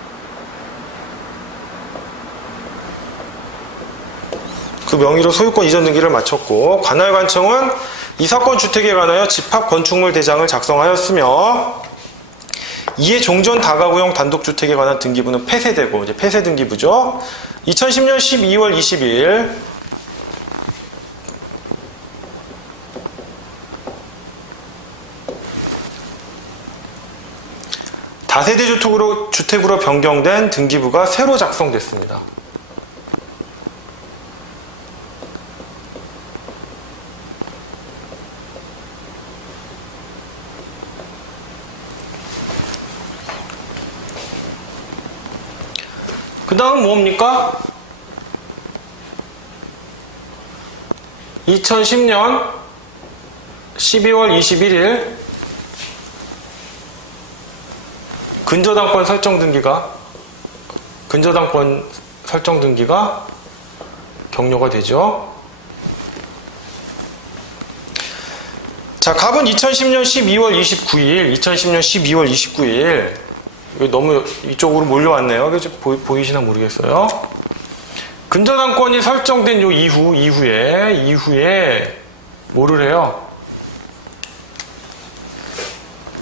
그 명의로 소유권 이전 등기를 마쳤고 관할관청은 이 사건 주택에 관하여 집합 건축물 대장을 작성하였으며 이에 종전 다가구용 단독주택에 관한 등기부는 폐쇄되고 이제 폐쇄 등기부죠. 2010년 12월 20일 다세대 주택으로 변경된 등기부가 새로 작성됐습니다. 그 다음 뭡니까? 2010년 12월 21일 근저당권 설정 등기가 격려가 되죠. 자, 자, 갑은 2010년 12월 29일, 너무 이쪽으로 몰려왔네요. 보이시나 모르겠어요. 근저당권이 설정된 요 이후에 뭐를 해요?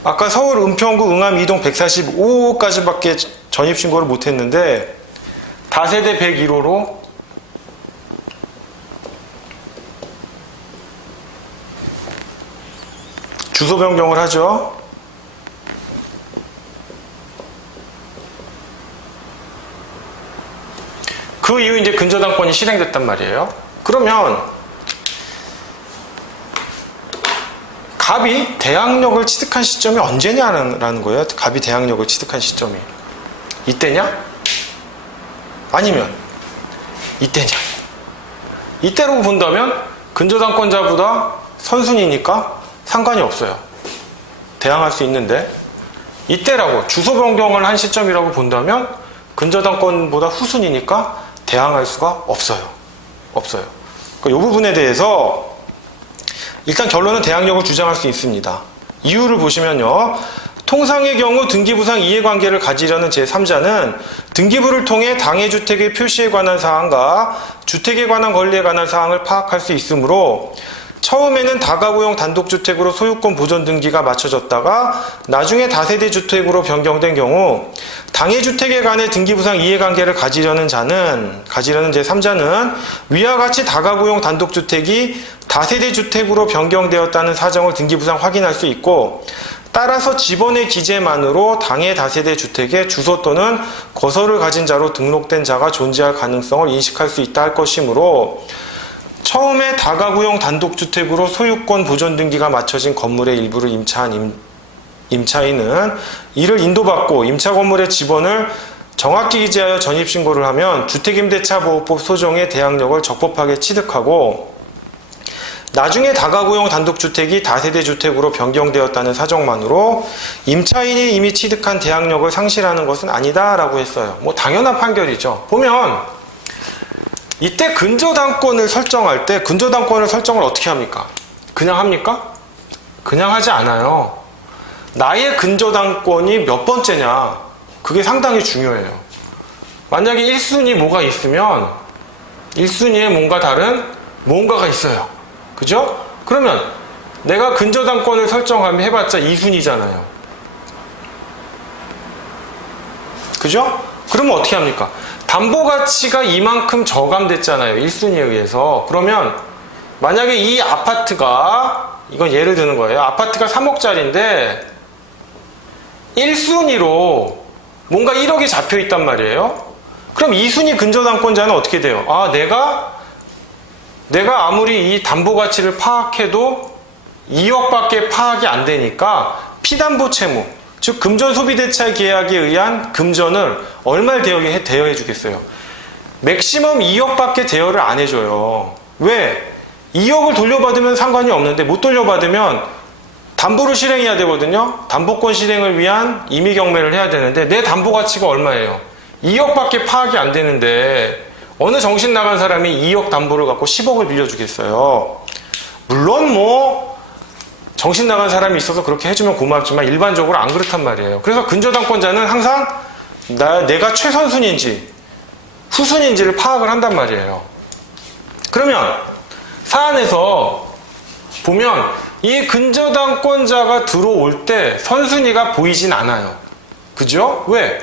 아까 서울 은평구 응암 이동 145호까지밖에 전입신고를 못했는데 다세대 101호로 주소 변경을 하죠. 그 이후 이제 근저당권이 실행됐단 말이에요. 그러면 갑이 대항력을 취득한 시점이 언제냐라는 거예요. 갑이 대항력을 취득한 시점이 이때냐? 아니면 이때냐? 이때로 본다면 근저당권자보다 선순위니까 상관이 없어요. 대항할 수 있는데 이때라고 주소 변경을 한 시점이라고 본다면 근저당권보다 후순위니까 대항할 수가 없어요. 그러니까 이 부분에 대해서 일단 결론은 대항력을 주장할 수 있습니다. 이유를 보시면요. 통상의 경우 등기부상 이해관계를 가지려는 제3자는 등기부를 통해 당해주택의 표시에 관한 사항과 주택에 관한 권리에 관한 사항을 파악할 수 있으므로 처음에는 다가구용 단독주택으로 소유권 보존 등기가 맞춰졌다가 나중에 다세대 주택으로 변경된 경우 당해주택에 관해 등기부상 이해관계를 가지려는 제3자는 위와 같이 다가구용 단독주택이 다세대 주택으로 변경되었다는 사정을 등기부상 확인할 수 있고 따라서 지번의 기재만으로 당해 다세대 주택의 주소 또는 거소를 가진 자로 등록된 자가 존재할 가능성을 인식할 수 있다 할 것이므로 처음에 다가구용 단독주택으로 소유권 보존 등기가 맞춰진 건물의 일부를 임차한 임차인은 이를 인도받고 임차 건물의 지번을 정확히 기재하여 전입신고를 하면 주택임대차보호법 소정의 대항력을 적법하게 취득하고 나중에 다가구용 단독주택이 다세대 주택으로 변경되었다는 사정만으로 임차인이 이미 취득한 대항력을 상실하는 것은 아니다라고 했어요. 뭐 당연한 판결이죠. 보면 이때 근저당권을 설정할 때 근저당권을 설정을 어떻게 합니까? 그냥 합니까? 그냥 하지 않아요. 나의 근저당권이 몇 번째냐? 그게 상당히 중요해요. 만약에 1순위 뭐가 있으면 1순위에 뭔가 다른 뭔가가 있어요. 그죠? 그러면 내가 근저당권을 설정하면 해봤자 2순위잖아요. 그죠? 그러면 어떻게 합니까? 담보가치가 이만큼 저감됐잖아요. 1순위에 의해서. 그러면 만약에 이 아파트가 이건 예를 드는 거예요. 아파트가 3억짜리인데 1순위로 뭔가 1억이 잡혀 있단 말이에요. 그럼 2순위 근저당권자는 어떻게 돼요? 아, 내가 아무리 이 담보가치를 파악해도 2억밖에 파악이 안 되니까 피담보 채무, 즉 금전소비대차 계약에 의한 금전을 얼마를 대여해 주겠어요? 맥시멈 2억밖에 대여를 안 해줘요. 왜? 2억을 돌려받으면 상관이 없는데 못 돌려받으면 담보를 실행해야 되거든요. 담보권 실행을 위한 임의경매를 해야 되는데 내 담보가치가 얼마예요? 2억밖에 파악이 안 되는데 어느 정신 나간 사람이 2억 담보를 갖고 10억을 빌려주겠어요? 물론 뭐 정신 나간 사람이 있어서 그렇게 해주면 고맙지만 일반적으로 안 그렇단 말이에요. 그래서 근저당권자는 항상 내가 최선순위인지 후순위인지를 파악을 한단 말이에요. 그러면 사안에서 보면 이 근저당권자가 들어올 때 선순위가 보이진 않아요. 그죠? 왜?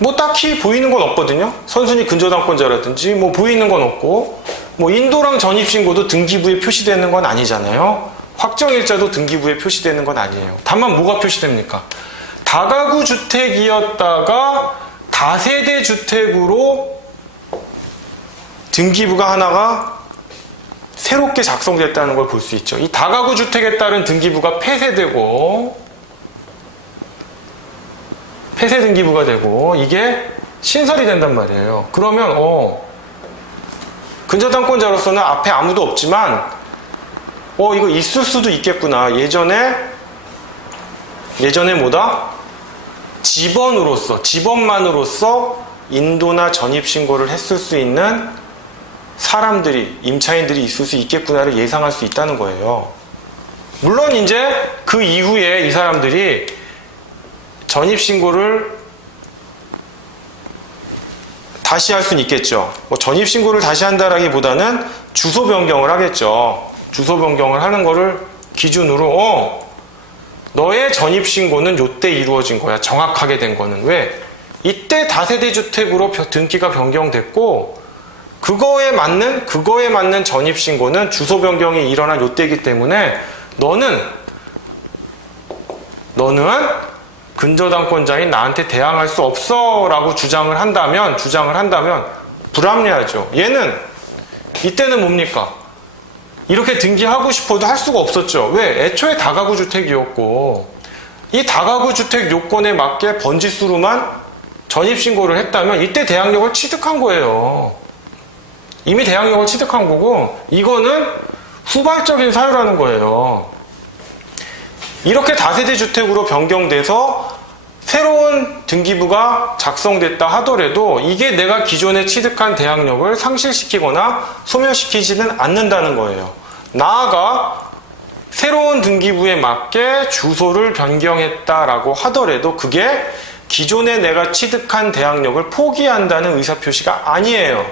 뭐 딱히 보이는 건 없거든요. 선순위 근저당권자라든지 뭐 보이는 건 없고 뭐 인도랑 전입신고도 등기부에 표시되는 건 아니잖아요. 확정일자도 등기부에 표시되는 건 아니에요. 다만 뭐가 표시됩니까? 다가구 주택이었다가 다세대 주택으로 등기부가 하나가 새롭게 작성됐다는 걸 볼 수 있죠. 이 다가구 주택에 따른 등기부가 폐쇄되고 폐쇄 등기부가 되고 이게 신설이 된단 말이에요. 그러면 근저당권자로서는 앞에 아무도 없지만 이거 있을 수도 있겠구나. 예전에 뭐다? 지번만으로서 인도나 전입신고를 했을 수 있는 사람들이, 임차인들이 있을 수 있겠구나를 예상할 수 있다는 거예요. 물론 이제 그 이후에 이 사람들이 전입신고를 다시 할 수는 있겠죠. 뭐 전입신고를 다시 한다라기보다는 주소 변경을 하겠죠. 주소 변경을 하는 거를 기준으로 너의 전입신고는 요때 이루어진 거야. 정확하게 된 거는. 왜? 이때 다세대 주택으로 등기가 변경됐고 그거에 맞는 전입신고는 주소 변경이 일어난 요때이기 때문에 너는 근저당권자인 나한테 대항할 수 없어 라고 주장을 한다면 불합리하죠. 얘는 이때는 뭡니까? 이렇게 등기하고 싶어도 할 수가 없었죠. 왜? 애초에 다가구 주택이었고 이 다가구 주택 요건에 맞게 번지수로만 전입신고를 했다면 이때 대항력을 취득한 거예요. 이미 대항력을 취득한 거고 이거는 후발적인 사유라는 거예요. 이렇게 다세대 주택으로 변경돼서 새로운 등기부가 작성됐다 하더라도 이게 내가 기존에 취득한 대항력을 상실시키거나 소멸시키지는 않는다는 거예요. 나아가 새로운 등기부에 맞게 주소를 변경했다라고 하더라도 그게 기존에 내가 취득한 대항력을 포기한다는 의사표시가 아니에요.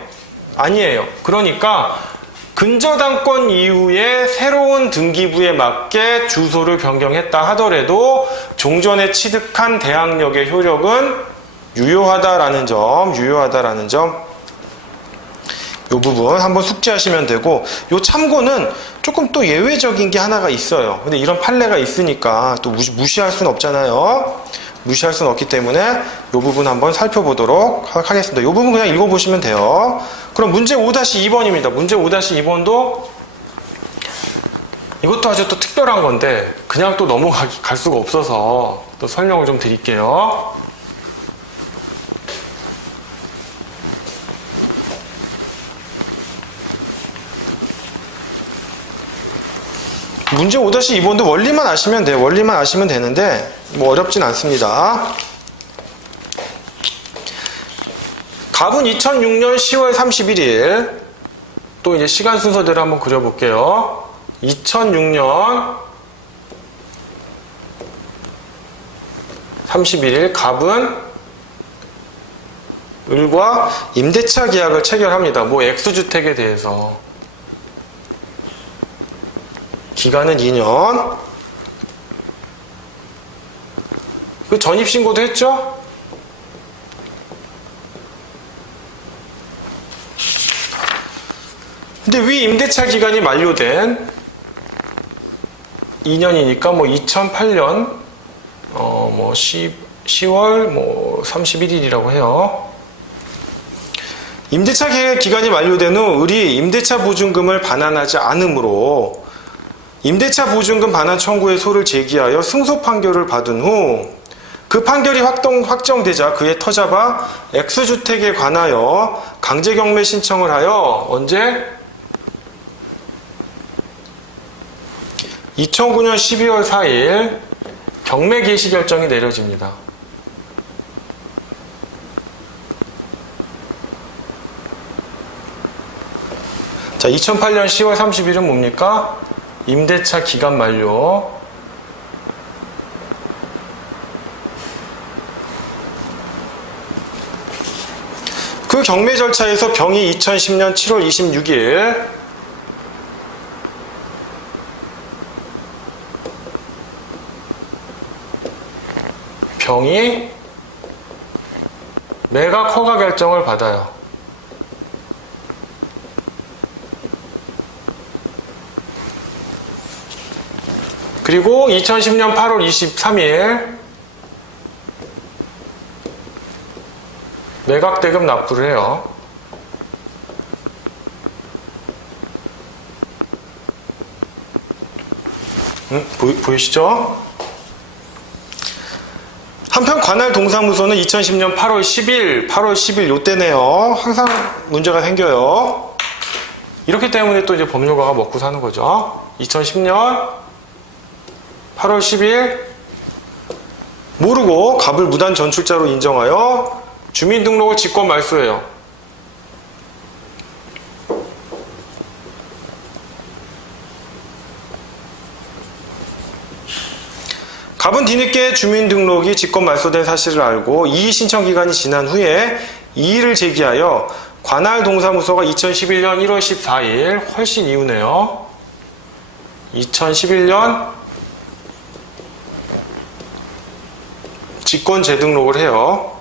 그러니까 근저당권 이후에 새로운 등기부에 맞게 주소를 변경했다 하더라도 종전에 취득한 대항력의 효력은 유효하다라는 점, 이 부분 한번 숙지하시면 되고, 요 참고는 조금 또 예외적인 게 하나가 있어요. 근데 이런 판례가 있으니까 또 무시할 수는 없잖아요. 무시할 수는 없기 때문에 이 부분 한번 살펴보도록 하겠습니다. 이 부분 그냥 읽어보시면 돼요. 그럼 문제 5-2번입니다. 문제 5-2번도 이것도 아주 또 특별한 건데 그냥 또 넘어갈 수가 없어서 또 설명을 좀 드릴게요. 문제 5-2번도 원리만 아시면 돼요. 원리만 아시면 되는데 뭐 어렵진 않습니다. 갑은 2006년 10월 31일 또 이제 시간 순서대로 한번 그려볼게요. 2006년 31일 갑은 을과 임대차 계약을 체결합니다. 뭐 X주택에 대해서. 기간은 2년. 그 전입신고도 했죠? 근데 위 임대차 기간이 만료된 2년이니까 뭐 2008년 10월 31일이라고 해요. 임대차 계약 기간이 만료된 후 을이 임대차 보증금을 반환하지 않으므로 임대차 보증금 반환 청구의 소를 제기하여 승소 판결을 받은 후 그 판결이 확정되자 그의 터잡아 X주택에 관하여 강제경매 신청을 하여 언제? 2009년 12월 4일 경매 개시 결정이 내려집니다. 자, 2008년 10월 30일은 뭡니까? 임대차 기간 만료. 그 경매 절차에서 병이 2010년 7월 26일 병이 매각 허가 결정을 받아요. 그리고 2010년 8월 23일 매각대금 납부를 해요. 보이시죠? 한편 관할 동사무소는 2010년 8월 10일 요때네요. 항상 문제가 생겨요. 이렇기 때문에 또 이제 법률가가 먹고 사는 거죠. 2010년 8월 10일 모르고 갑을 무단 전출자로 인정하여 주민등록을 직권 말소해요. 갑은 뒤늦게 주민등록이 직권 말소된 사실을 알고 이의 신청 기간이 지난 후에 이의를 제기하여 관할 동사무소가 2011년 1월 14일, 훨씬 이후네요. 2011년 직권 재등록을 해요.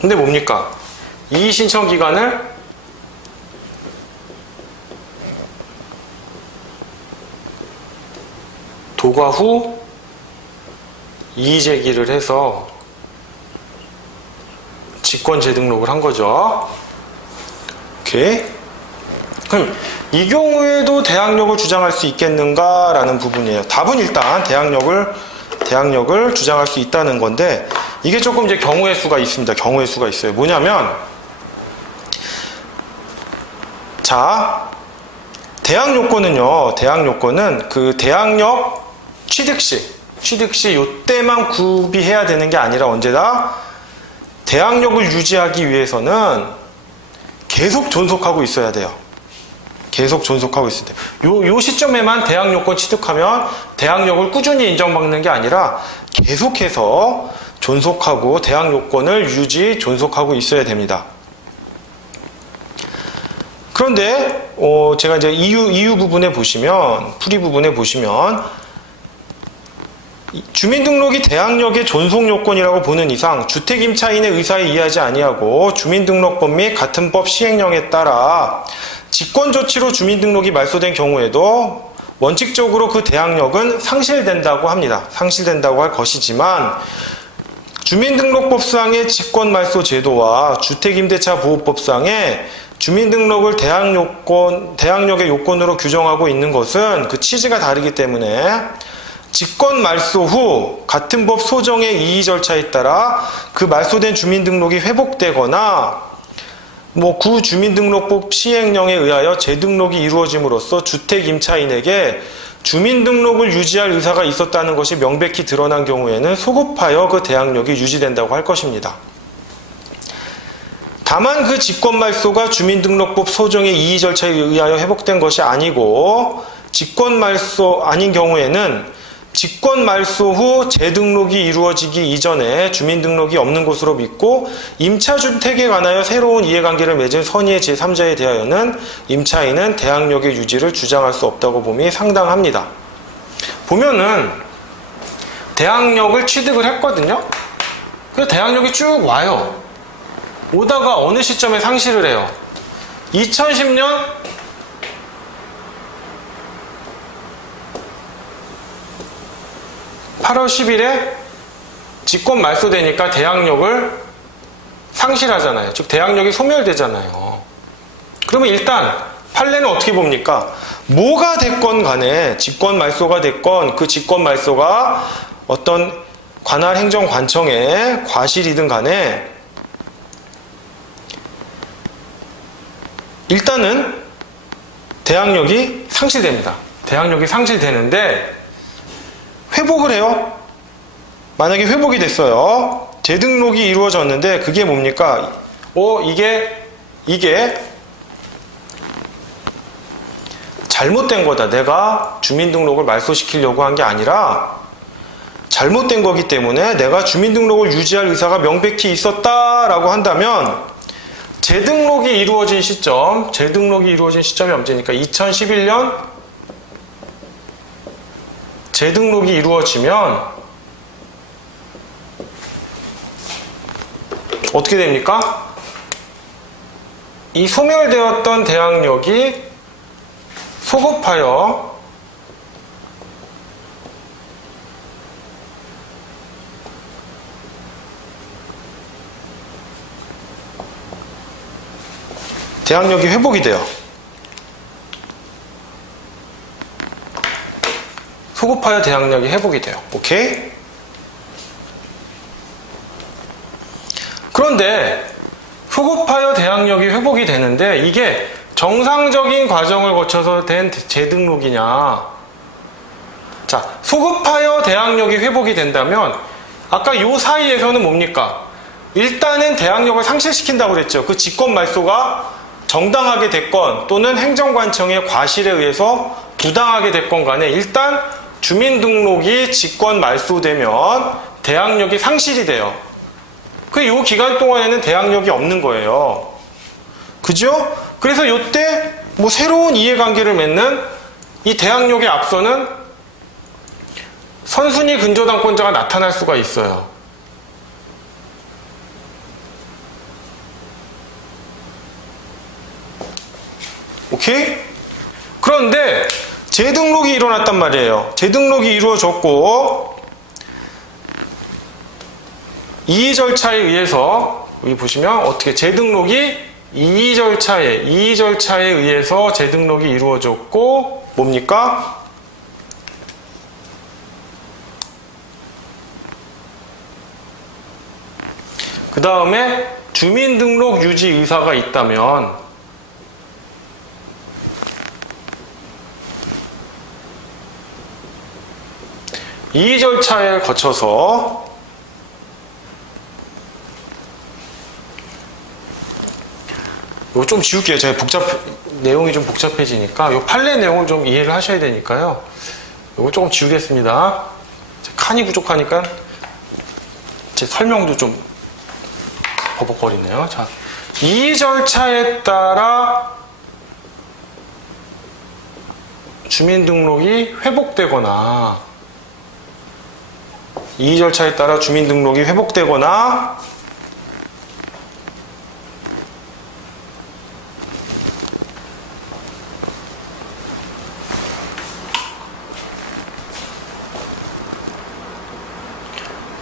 근데 뭡니까? 이의 신청 기간을 도과 후 이의 제기를 해서 직권 재등록을 한 거죠. 오케이. 그럼 이 경우에도 대항력을 주장할 수 있겠는가라는 부분이에요. 답은 일단 대항력을 주장할 수 있다는 건데, 이게 조금 이제 경우의 수가 있습니다. 경우의 수가 있어요. 뭐냐면, 자, 대항 요건은 그 대항력 취득 시 요때만 구비해야 되는 게 아니라 언제나 대항력을 유지하기 위해서는 계속 존속하고 있어야 돼요. 계속 존속하고 있어야 돼요. 요 시점에만 대항 요건 취득하면 대항력을 꾸준히 인정받는 게 아니라 계속해서 존속하고 대항 요건을 존속하고 있어야 됩니다. 그런데 제가 이제 이유 부분에 보시면, 풀이 부분에 보시면, 주민등록이 대항력의 존속 요건이라고 보는 이상 주택 임차인의 의사에 의하지 아니하고 주민등록법 및 같은 법 시행령에 따라 직권 조치로 주민등록이 말소된 경우에도 원칙적으로 그 대항력은 상실된다고 합니다. 상실된다고 할 것이지만, 주민등록법상의 직권 말소 제도와 주택임대차 보호법상의 주민등록을 대항력의 요건으로 규정하고 있는 것은 그 취지가 다르기 때문에 직권 말소 후 같은 법 소정의 이의 절차에 따라 그 말소된 주민등록이 회복되거나 구 주민등록법 시행령에 의하여 재등록이 이루어짐으로써 주택 임차인에게 주민등록을 유지할 의사가 있었다는 것이 명백히 드러난 경우에는 소급하여 그 대항력이 유지된다고 할 것입니다. 다만 그 직권 말소가 주민등록법 소정의 이의 절차에 의하여 회복된 것이 아니고 직권 말소 아닌 경우에는 직권 말소 후 재등록이 이루어지기 이전에 주민등록이 없는 것으로 믿고 임차주택에 관하여 새로운 이해관계를 맺은 선의의 제3자에 대하여는 임차인은 대항력의 유지를 주장할 수 없다고 봄이 상당합니다. 보면은 대항력을 취득을 했거든요. 그래서 대항력이 쭉 와요. 오다가 어느 시점에 상실을 해요. 2010년 8월 10일에 직권 말소되니까 대항력을 상실하잖아요. 즉 대항력이 소멸되잖아요. 그러면 일단 판례는 어떻게 봅니까? 뭐가 됐건 간에 직권 말소가 됐건 그 직권 말소가 어떤 관할 행정관청의 과실이든 간에 일단은 대항력이 상실됩니다. 대항력이 상실되는데 회복을 해요. 만약에 회복이 됐어요. 재등록이 이루어졌는데 그게 뭡니까? 이게 잘못된 거다. 내가 주민등록을 말소시키려고 한 게 아니라 잘못된 거기 때문에 내가 주민등록을 유지할 의사가 명백히 있었다라고 한다면 재등록이 이루어진 시점이 언제니까 2011년 재등록이 이루어지면 어떻게 됩니까? 이 소멸되었던 대항력이 소급하여 대항력이 회복이 돼요. 소급하여 대항력이 회복이 돼요. 오케이? 그런데 소급하여 대항력이 회복이 되는데 이게 정상적인 과정을 거쳐서 된 재등록이냐? 자, 소급하여 대항력이 회복이 된다면 아까 요 사이에서는 뭡니까? 일단은 대항력을 상실시킨다고 그랬죠. 그 직권 말소가 정당하게 됐건 또는 행정관청의 과실에 의해서 부당하게 됐건 간에 일단 주민등록이 직권 말소되면 대항력이 상실이 돼요. 요 기간 동안에는 대항력이 없는 거예요. 그죠? 그래서 요때 뭐 새로운 이해관계를 맺는 이 대항력에 앞서는 선순위 근저당권자가 나타날 수가 있어요. 오케이? 그런데 재등록이 일어났단 말이에요. 재등록이 이루어졌고 이의 절차에 의해서 여기 보시면 어떻게 재등록이 이의 절차에 의해서 재등록이 이루어졌고 뭡니까? 그 다음에 주민등록 유지 의사가 있다면 이의 절차에 거쳐서 이거 좀 지울게요. 제가 내용이 좀 복잡해지니까 이 판례 내용을 좀 이해를 하셔야 되니까요. 이거 조금 지우겠습니다. 칸이 부족하니까 제 설명도 좀 버벅거리네요. 자, 이 절차에 따라 주민등록이 회복되거나 이 절차에 따라 주민등록이 회복되거나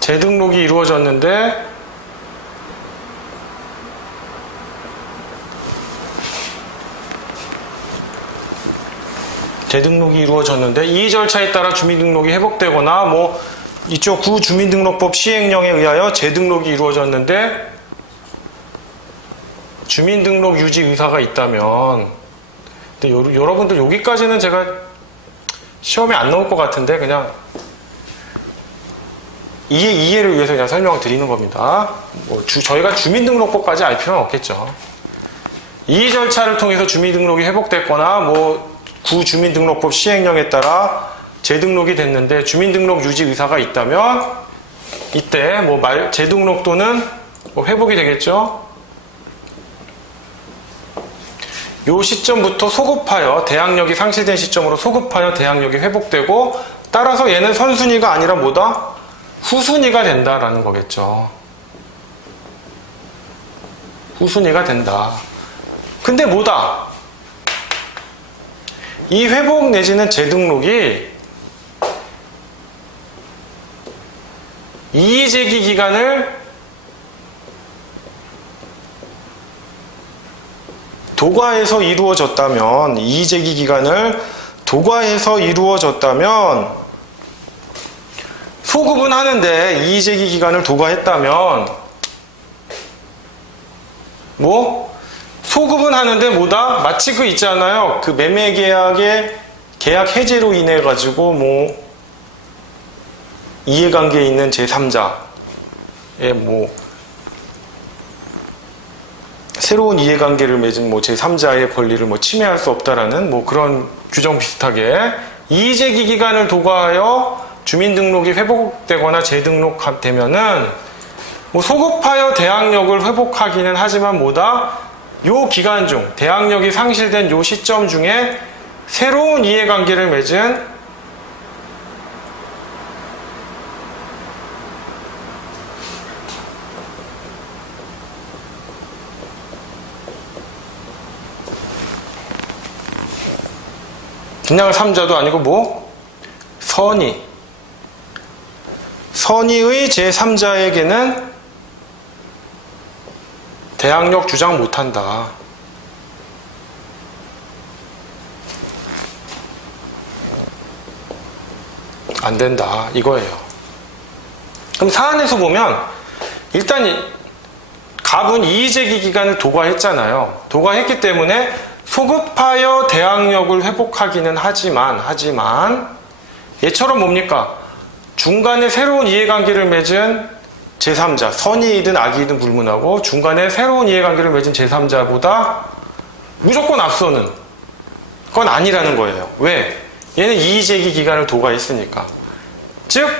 재등록이 이루어졌는데 이 절차에 따라 주민등록이 회복되거나 뭐 이쪽 구주민등록법 시행령에 의하여 재등록이 이루어졌는데 주민등록 유지 의사가 있다면 근데 여러분들 여기까지는 제가 시험에 안 나올 것 같은데 그냥 이해를 위해서 그냥 설명을 드리는 겁니다. 뭐 저희가 주민등록법까지 알 필요는 없겠죠. 이 절차를 통해서 주민등록이 회복됐거나 뭐 구주민등록법 시행령에 따라 재등록이 됐는데 주민등록 유지 의사가 있다면 이때 뭐 재등록 또는 뭐 회복이 되겠죠. 요 시점부터 소급하여 대항력이 상실된 시점으로 소급하여 대항력이 회복되고 따라서 얘는 선순위가 아니라 뭐다? 후순위가 된다라는 거겠죠. 후순위가 된다. 근데 뭐다? 이 회복 내지는 재등록이 이의제기 기간을 도과해서 이루어졌다면 이의제기 기간을 도과해서 이루어졌다면 소급은 하는데 이의제기 기간을 도과했다면 뭐 소급은 하는데 뭐다? 마치 그 있잖아요. 그 매매계약의 계약 해제로 인해 가지고 뭐 이해관계에 있는 제3자의 뭐 새로운 이해관계를 맺은 뭐 제3자의 권리를 뭐 침해할 수 없다라는 뭐 그런 규정 비슷하게 이의제기 기간을 도과하여 주민등록이 회복되거나 재등록되면은 뭐 소급하여 대항력을 회복하기는 하지만 뭐다? 요 기간 중 대항력이 상실된 요 시점 중에 새로운 이해관계를 맺은 그냥 3자도 아니고 뭐 선의의 제3자에게는 대항력 주장 못한다. 안 된다. 이거예요. 그럼 사안에서 보면 일단 갑은 이의제기 기간을 도과했잖아요. 도과했기 때문에 소급하여 대항력을 회복하기는 하지만 얘처럼 뭡니까? 중간에 새로운 이해관계를 맺은 제3자, 선의이든 악의이든 불문하고 중간에 새로운 이해관계를 맺은 제3자보다 무조건 앞서는 건 아니라는 거예요. 왜? 얘는 이의제기 기간을 도과했으니까. 즉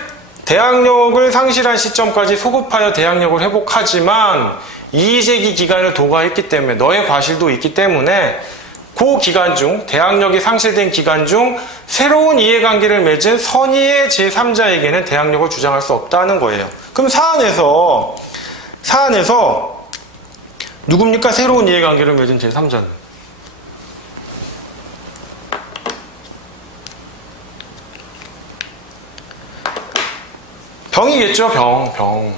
대항력을 상실한 시점까지 소급하여 대항력을 회복하지만 이의제기 기간을 도과했기 때문에 너의 과실도 있기 때문에 그 기간 중 대항력이 상실된 기간 중 새로운 이해관계를 맺은 선의의 제3자에게는 대항력을 주장할 수 없다는 거예요. 그럼 사안에서 누굽니까? 새로운 이해관계를 맺은 제3자는 병이겠죠. 병.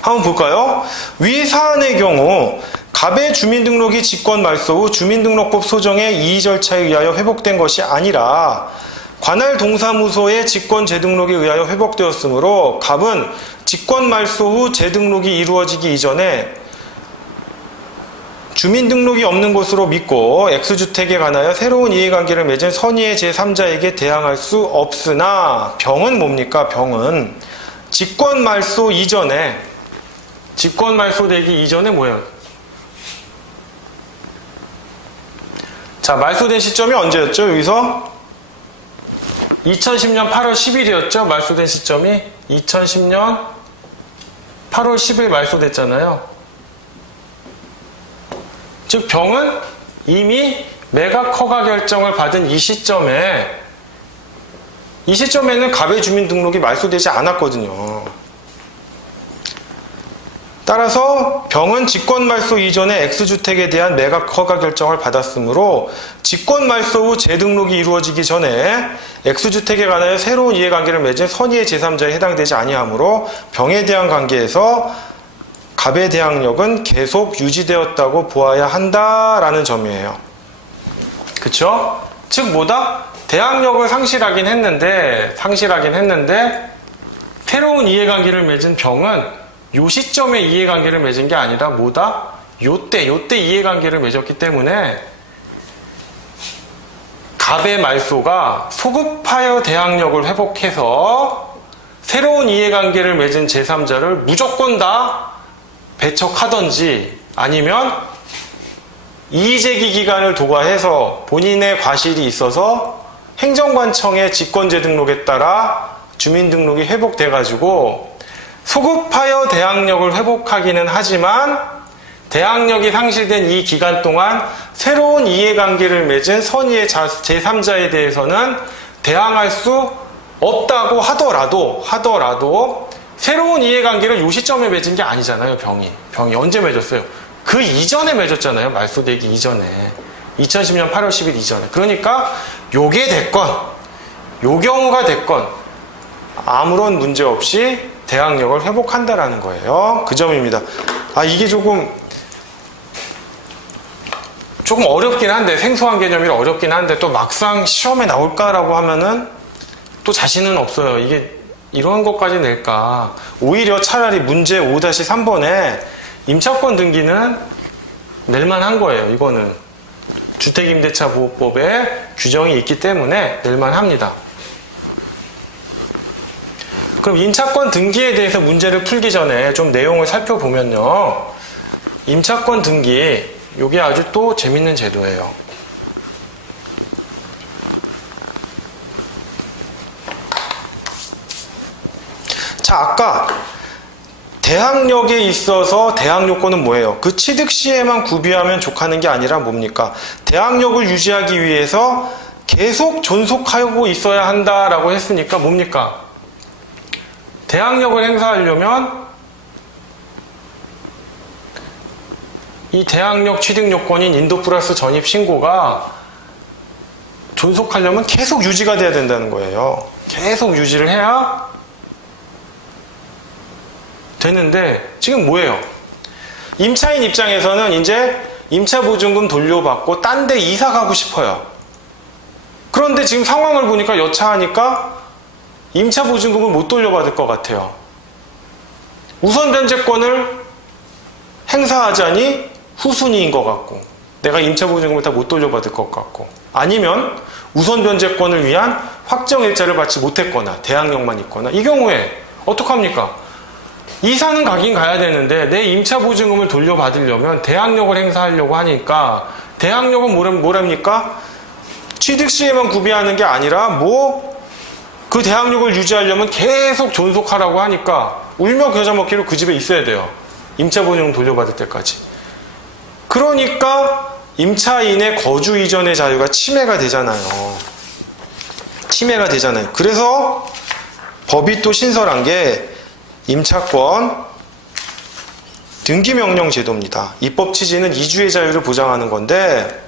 한번 볼까요? 위 사안의 경우 갑의 주민등록이 직권 말소 후 주민등록법 소정의 이의 절차에 의하여 회복된 것이 아니라 관할 동사무소의 직권 재등록에 의하여 회복되었으므로 갑은 직권 말소 후 재등록이 이루어지기 이전에 주민등록이 없는 것으로 믿고 X주택에 관하여 새로운 이해관계를 맺은 선의의 제3자에게 대항할 수 없으나 병은 뭡니까? 병은 직권 말소 이전에 직권 말소되기 이전에 뭐예요? 자, 말소된 시점이 언제였죠? 여기서 2010년 8월 10일이었죠? 말소된 시점이 2010년 8월 10일 말소됐잖아요. 즉 병은 이미 매각 허가 결정을 받은 이 시점에는 갑의 주민등록이 말소되지 않았거든요. 따라서 병은 직권말소 이전에 X주택에 대한 매각 허가 결정을 받았으므로 직권말소 후 재등록이 이루어지기 전에 X주택에 관하여 새로운 이해관계를 맺은 선의의 제3자에 해당되지 아니하므로 병에 대한 관계에서 갑의 대항력은 계속 유지되었다고 보아야 한다라는 점이에요. 그쵸? 즉 뭐다? 대항력을 상실하긴 했는데 새로운 이해관계를 맺은 병은 요 시점에 이해관계를 맺은 게 아니라 뭐다? 요때 이해관계를 맺었기 때문에 갑의 말소가 소급하여 대항력을 회복해서 새로운 이해관계를 맺은 제3자를 무조건 다 배척하던지 아니면 이의제기 기간을 도과해서 본인의 과실이 있어서 행정관청의 직권재등록에 따라 주민등록이 회복돼가지고 소급하여 대항력을 회복하기는 하지만 대항력이 상실된 이 기간 동안 새로운 이해관계를 맺은 선의의 제3자에 대해서는 대항할 수 없다고 하더라도 새로운 이해관계를 이 시점에 맺은 게 아니잖아요. 병이 언제 맺었어요? 그 이전에 맺었잖아요. 말소되기 이전에 2010년 8월 10일 이전에. 그러니까 요게 됐건 요 경우가 됐건 아무런 문제 없이 대항력을 회복한다라는 거예요. 그 점입니다. 이게 조금 어렵긴 한데, 생소한 개념이라 어렵긴 한데 또 막상 시험에 나올까라고 하면은 또 자신은 없어요. 이게 이런 것까지 낼까. 오히려 차라리 문제 5-3번에 임차권 등기는 낼만한 거예요. 이거는 주택임대차 보호법에 규정이 있기 때문에 낼만합니다. 그럼 임차권 등기에 대해서 문제를 풀기 전에 좀 내용을 살펴보면요. 임차권 등기, 이게 아주 또 재밌는 제도예요. 자, 아까 대항력에 있어서 대항요건은 뭐예요? 그 취득 시에만 구비하면 족하는 게 아니라 뭡니까? 대항력을 유지하기 위해서 계속 존속하고 있어야 한다라고 했으니까 뭡니까? 대항력을 행사하려면 이 대항력 취득 요건인 인도 플러스 전입 신고가 존속하려면 계속 유지가 돼야 된다는 거예요. 계속 유지를 해야 되는데 지금 뭐예요? 임차인 입장에서는 이제 임차보증금 돌려받고 딴 데 이사 가고 싶어요. 그런데 지금 상황을 보니까 여차하니까 임차보증금을 못 돌려받을 것 같아요. 우선 변제권을 행사하자니 후순위인 것 같고, 내가 임차보증금을 다 못 돌려받을 것 같고, 아니면 우선 변제권을 위한 확정일자를 받지 못했거나 대항력만 있거나, 이 경우에 어떡합니까? 이사는 가긴 가야 되는데 내 임차보증금을 돌려받으려면 대항력을 행사하려고 하니까 대항력은 뭐랍니까? 취득 시에만 구비하는 게 아니라 그 대항력을 유지하려면 계속 존속하라고 하니까 울며 겨자 먹기로 그 집에 있어야 돼요. 임차 보증 돌려받을 때까지. 그러니까 임차인의 거주 이전의 자유가 침해가 되잖아요. 침해가 되잖아요. 그래서 법이 또 신설한 게 임차권 등기명령 제도입니다. 입법 취지는 이주의 자유를 보장하는 건데,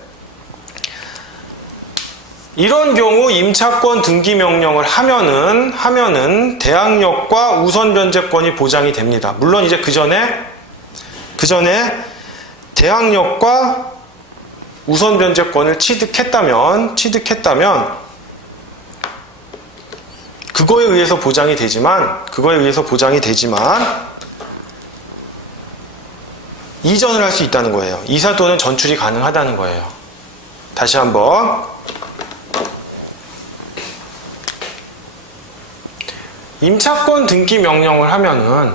이런 경우 임차권 등기명령을 하면은 대항력과 우선 변제권이 보장이 됩니다. 물론 이제 그 전에 대항력과 우선 변제권을 취득했다면 그거에 의해서 보장이 되지만 이전을 할 수 있다는 거예요. 이사 또는 전출이 가능하다는 거예요. 다시 한번. 임차권 등기 명령을 하면은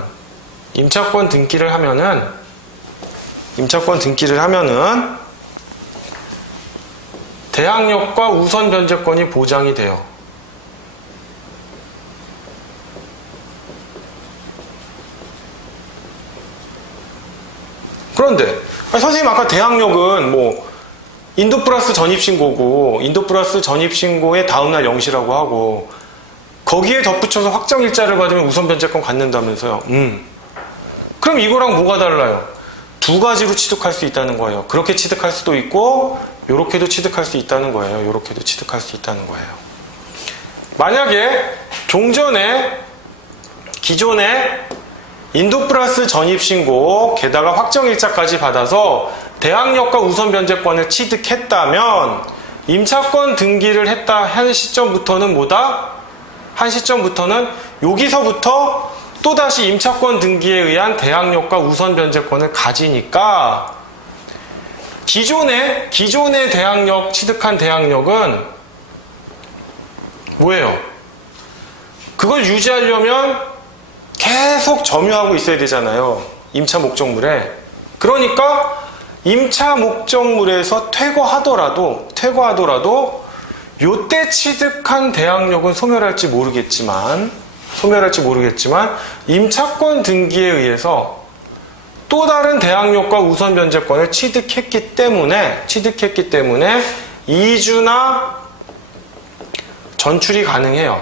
임차권 등기를 하면은 대항력과 우선 변제권이 보장이 돼요. 그런데 선생님 아까 대항력은 인도플러스 전입신고고 인도플러스 전입신고의 다음날 영시라고 하고 거기에 덧붙여서 확정일자를 받으면 우선 변제권 갖는다면서요. 그럼 이거랑 뭐가 달라요? 두 가지로 취득할 수 있다는 거예요. 그렇게 취득할 수도 있고 요렇게도 취득할 수 있다는 거예요. 요렇게도 취득할 수 있다는 거예요. 만약에 기존에 인도플러스 전입신고 게다가 확정일자까지 받아서 대항력과 우선 변제권을 취득했다면 임차권 등기를 한 시점부터는 여기서부터 또다시 임차권 등기에 의한 대항력과 우선 변제권을 가지니까 기존의 대항력 취득한 대항력은 뭐예요? 그걸 유지하려면 계속 점유하고 있어야 되잖아요. 임차 목적물에. 그러니까 임차 목적물에서 퇴거하더라도 요때 취득한 대항력은 소멸할지 모르겠지만 임차권 등기에 의해서 또 다른 대항력과 우선 변제권을 취득했기 때문에 이주나 전출이 가능해요.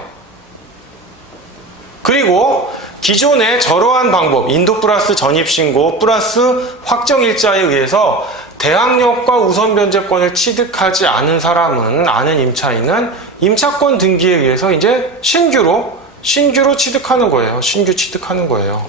그리고 기존의 저러한 방법, 인도플러스 전입신고 플러스 확정일자에 의해서 대항력과 우선 변제권을 취득하지 않은 임차인은 임차권 등기에 의해서 이제 신규로 취득하는 거예요. 신규 취득하는 거예요.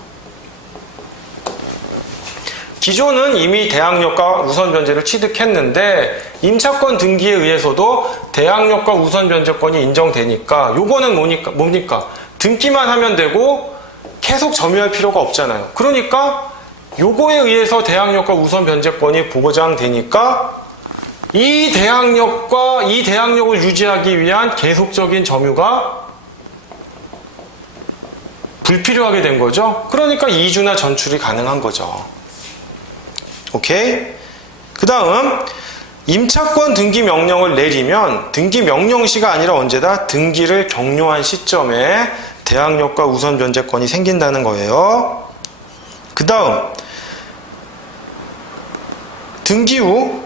기존은 이미 대항력과 우선 변제를 취득했는데 임차권 등기에 의해서도 대항력과 우선 변제권이 인정되니까 요거는 뭡니까? 등기만 하면 되고 계속 점유할 필요가 없잖아요. 그러니까 요거에 의해서 대항력과 우선 변제권이 보장되니까 이 대항력을 유지하기 위한 계속적인 점유가 불필요하게 된 거죠. 그러니까 이주나 전출이 가능한 거죠. 오케이? 그 다음 임차권 등기 명령을 내리면 등기 명령시가 아니라 언제다? 등기를 격려한 시점에 대항력과 우선 변제권이 생긴다는 거예요. 그 다음 등기 후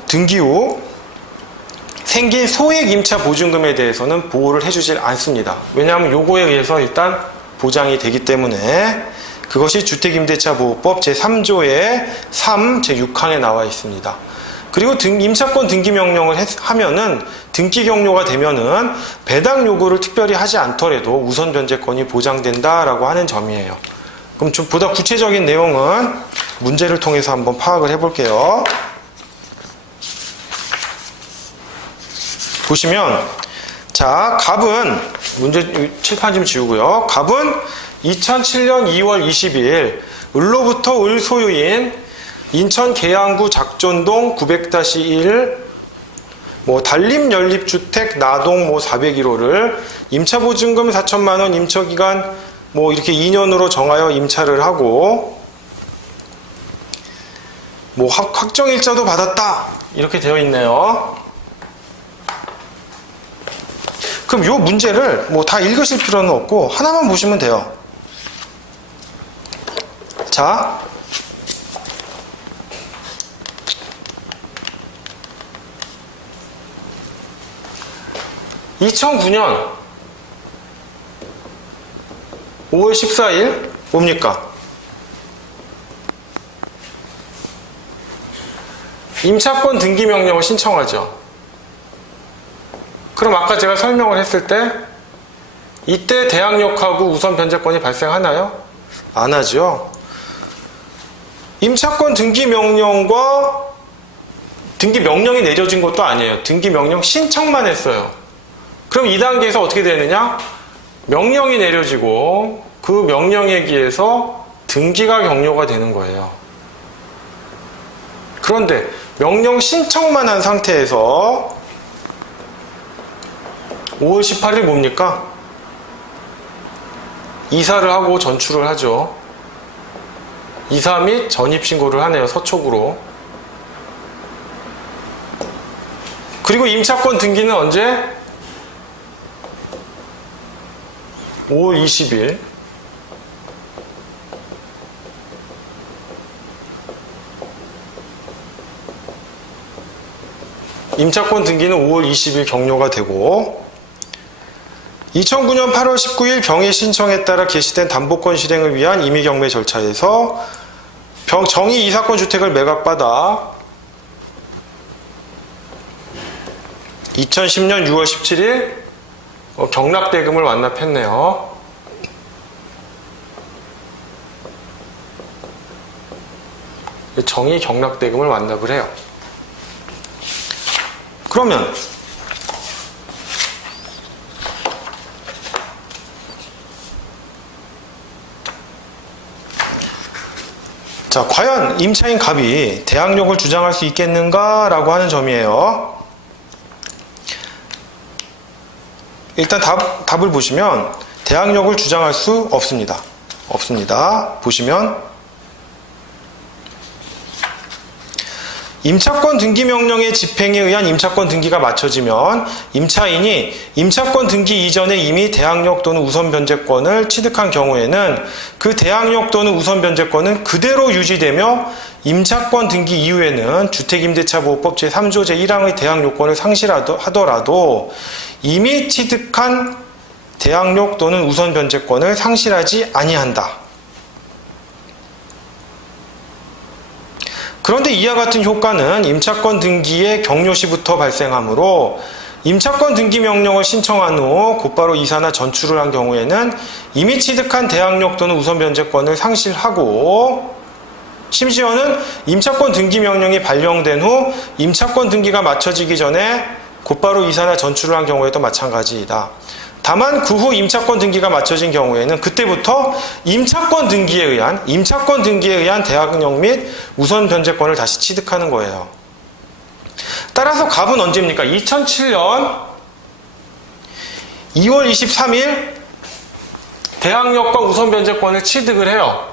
생긴 소액 임차 보증금에 대해서는 보호를 해주질 않습니다. 왜냐하면 요거에 의해서 일단 보장이 되기 때문에 그것이 주택임대차보호법 제3조의 3 제6항에 나와 있습니다. 그리고 임차권 등기 명령을 하면은 등기 격려가 되면은 배당 요구를 특별히 하지 않더라도 우선 변제권이 보장된다라고 하는 점이에요. 그럼 좀 보다 구체적인 내용은 문제를 통해서 한번 파악을 해볼게요. 보시면 자, 갑은 문제 칠판 좀 지우고요. 갑은 2007년 2월 22일 을로부터 을 소유인 인천 계양구 작전동 900-1 단립연립주택 나동 401호를 임차보증금 4천만원 임차기간 이렇게 2년으로 정하여 임차를 하고 확정일자도 받았다 이렇게 되어 있네요. 그럼 이 문제를 뭐 다 읽으실 필요는 없고 하나만 보시면 돼요. 자, (2009년 5월 14일) 뭡니까? 임차권 등기 명령을 신청하죠. 그럼 아까 제가 설명을 했을 때 이때 대항력하고 우선 변제권이 발생하나요? 안 하죠. 임차권 등기 명령과 등기 명령이 내려진 것도 아니에요. 등기 명령 신청만 했어요. 그럼 이 단계에서 어떻게 되느냐? 명령이 내려지고 그 명령에 의해서 등기가 격려가 되는 거예요. 그런데 명령 신청만 한 상태에서 5월 18일 뭡니까? 이사를 하고 전출을 하죠. 이사 및 전입신고를 하네요. 서촉으로. 그리고 임차권 등기는 언제? 5월 20일. 임차권 등기는 5월 20일 격려가 되고 2009년 8월 19일 병의 신청에 따라 개시된 담보권 실행을 위한 임의경매 절차에서 정의 이사권 주택을 매각받아 2010년 6월 17일 경락대금을 완납했네요. 정의 경락대금을 완납을 해요. 그러면 자, 과연 임차인 갑이 대항력을 주장할 수 있겠는가 라고 하는 점이에요. 일단 답을 보시면 대항력을 주장할 수 없습니다. 보시면 임차권 등기 명령의 집행에 의한 임차권 등기가 마쳐지면 임차인이 임차권 등기 이전에 이미 대항력 또는 우선 변제권을 취득한 경우에는 그 대항력 또는 우선 변제권은 그대로 유지되며 임차권 등기 이후에는 주택임대차보호법 제3조 제1항의 대항력권을 상실하더라도 이미 취득한 대항력 또는 우선 변제권을 상실하지 아니한다. 그런데 이와 같은 효과는 임차권 등기의 격려 시부터 발생하므로 임차권 등기 명령을 신청한 후 곧바로 이사나 전출을 한 경우에는 이미 취득한 대항력 또는 우선 변제권을 상실하고 심지어는 임차권 등기 명령이 발령된 후 임차권 등기가 마쳐지기 전에 곧바로 이사나 전출을 한 경우에도 마찬가지이다. 다만 그 후 임차권 등기가 마쳐진 경우에는 그때부터 임차권 등기에 의한 대항력 및 우선 변제권을 다시 취득하는 거예요. 따라서 갑은 언제입니까? 2007년 2월 23일 대항력과 우선 변제권을 취득을 해요.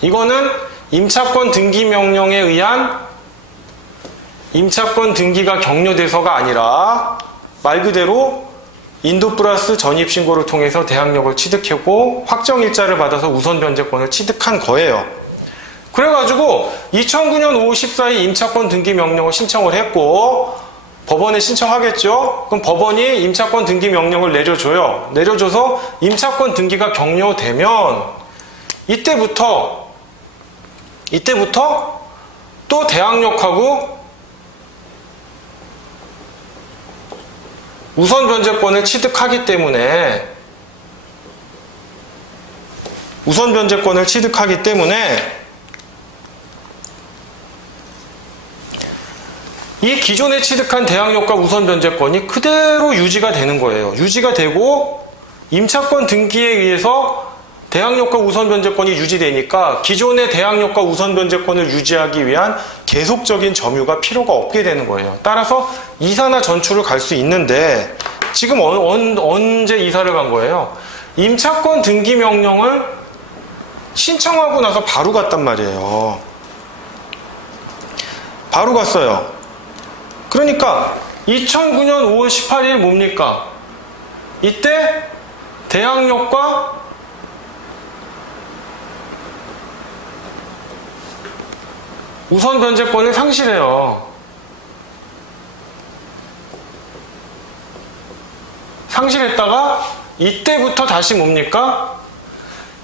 이거는 임차권 등기 명령에 의한 임차권 등기가 격려돼서가 아니라 말 그대로 인도 플러스 전입신고를 통해서 대항력을 취득하고 확정일자를 받아서 우선 변제권을 취득한 거예요. 그래가지고 2009년 5월 14일 임차권 등기 명령을 신청을 했고 법원에 신청하겠죠? 그럼 법원이 임차권 등기 명령을 내려줘요. 내려줘서 임차권 등기가 격려되면 이때부터 또 대항력하고 우선 변제권을 취득하기 때문에 이 기존에 취득한 대항력과 우선 변제권이 그대로 유지가 되는 거예요. 유지가 되고 임차권 등기에 의해서 대항력과 우선 변제권이 유지되니까 기존의 대항력과 우선 변제권을 유지하기 위한 계속적인 점유가 필요가 없게 되는 거예요. 따라서 이사나 전출을 갈 수 있는데 지금 언제 이사를 간 거예요? 임차권 등기 명령을 신청하고 나서 바로 갔단 말이에요. 바로 갔어요. 그러니까 2009년 5월 18일 뭡니까? 이때 대항력과 우선 변제권을 상실해요. 상실했다가 이때부터 다시 뭡니까?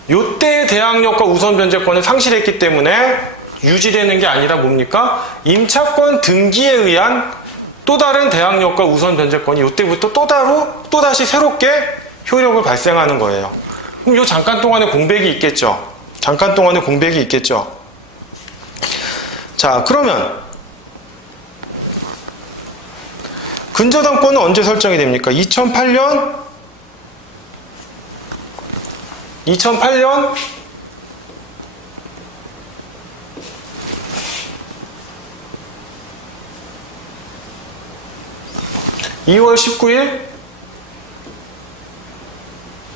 요때의 대항력과 우선 변제권을 상실했기 때문에 유지되는 게 아니라 뭡니까? 임차권 등기에 의한 또 다른 대항력과 우선 변제권이 요때부터 또다시 새롭게 효력을 발생하는 거예요. 그럼 요 잠깐 동안에 공백이 있겠죠? 잠깐 동안에 공백이 있겠죠? 자, 그러면 근저당권은 언제 설정이 됩니까? 2008년 2월 19일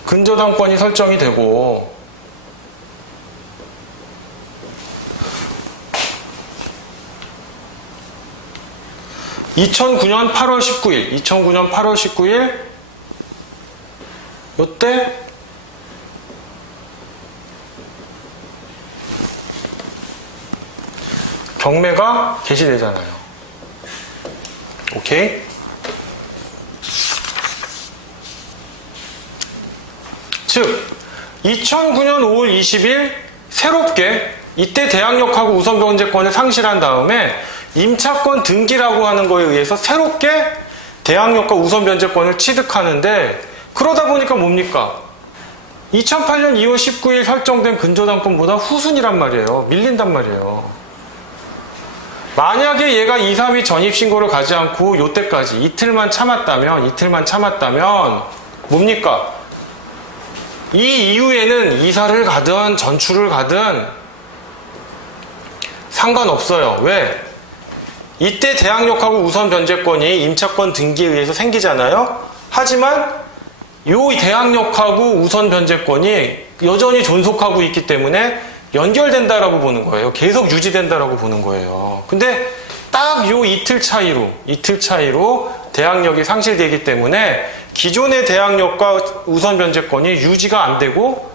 근저당권이 설정이 되고 2009년 8월 19일 요때 경매가 개시되잖아요. 오케이? 즉 2009년 5월 20일 새롭게 이때 대항력하고 우선 변제권을 상실한 다음에 임차권 등기라고 하는 거에 의해서 새롭게 대항력과 우선 변제권을 취득하는데, 그러다 보니까 뭡니까? 2008년 2월 19일 설정된 근저당권보다 후순이란 말이에요. 밀린단 말이에요. 만약에 얘가 이사 및 전입신고를 가지 않고 요때까지 이틀만 참았다면 뭡니까? 이 이후에는 이사를 가든 전출을 가든 상관없어요. 왜? 이때 대항력하고 우선 변제권이 임차권 등기에 의해서 생기잖아요. 하지만 요 대항력하고 우선 변제권이 여전히 존속하고 있기 때문에 연결된다라고 보는 거예요. 계속 유지된다라고 보는 거예요. 근데 딱 요 이틀 차이로 대항력이 상실되기 때문에 기존의 대항력과 우선 변제권이 유지가 안 되고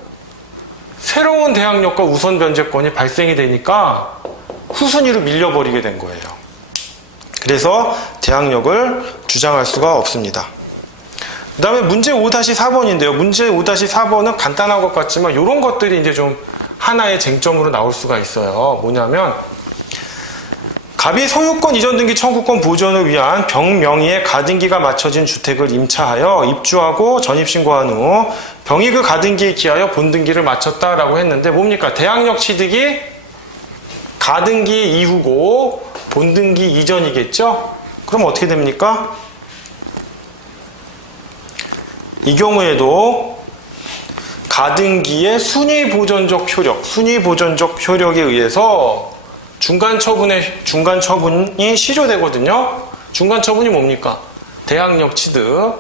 새로운 대항력과 우선 변제권이 발생이 되니까 후순위로 밀려버리게 된 거예요. 그래서 대항력을 주장할 수가 없습니다. 그 다음에 문제 5-4번인데요. 문제 5-4번은 간단한 것 같지만 이런 것들이 이제 좀 하나의 쟁점으로 나올 수가 있어요. 뭐냐면 갑이 소유권 이전 등기 청구권 보존을 위한 병명의의 가등기가 맞춰진 주택을 임차하여 입주하고 전입신고한 후 병이 그 가등기에 기하여 본등기를 마쳤다라고 했는데 뭡니까? 대항력 취득이 가등기 이후고 본등기 이전이겠죠? 그럼 어떻게 됩니까? 이 경우에도 가등기의 순위보존적 효력에 의해서 중간 처분이 실효되거든요. 중간 처분이 뭡니까? 대항력 취득.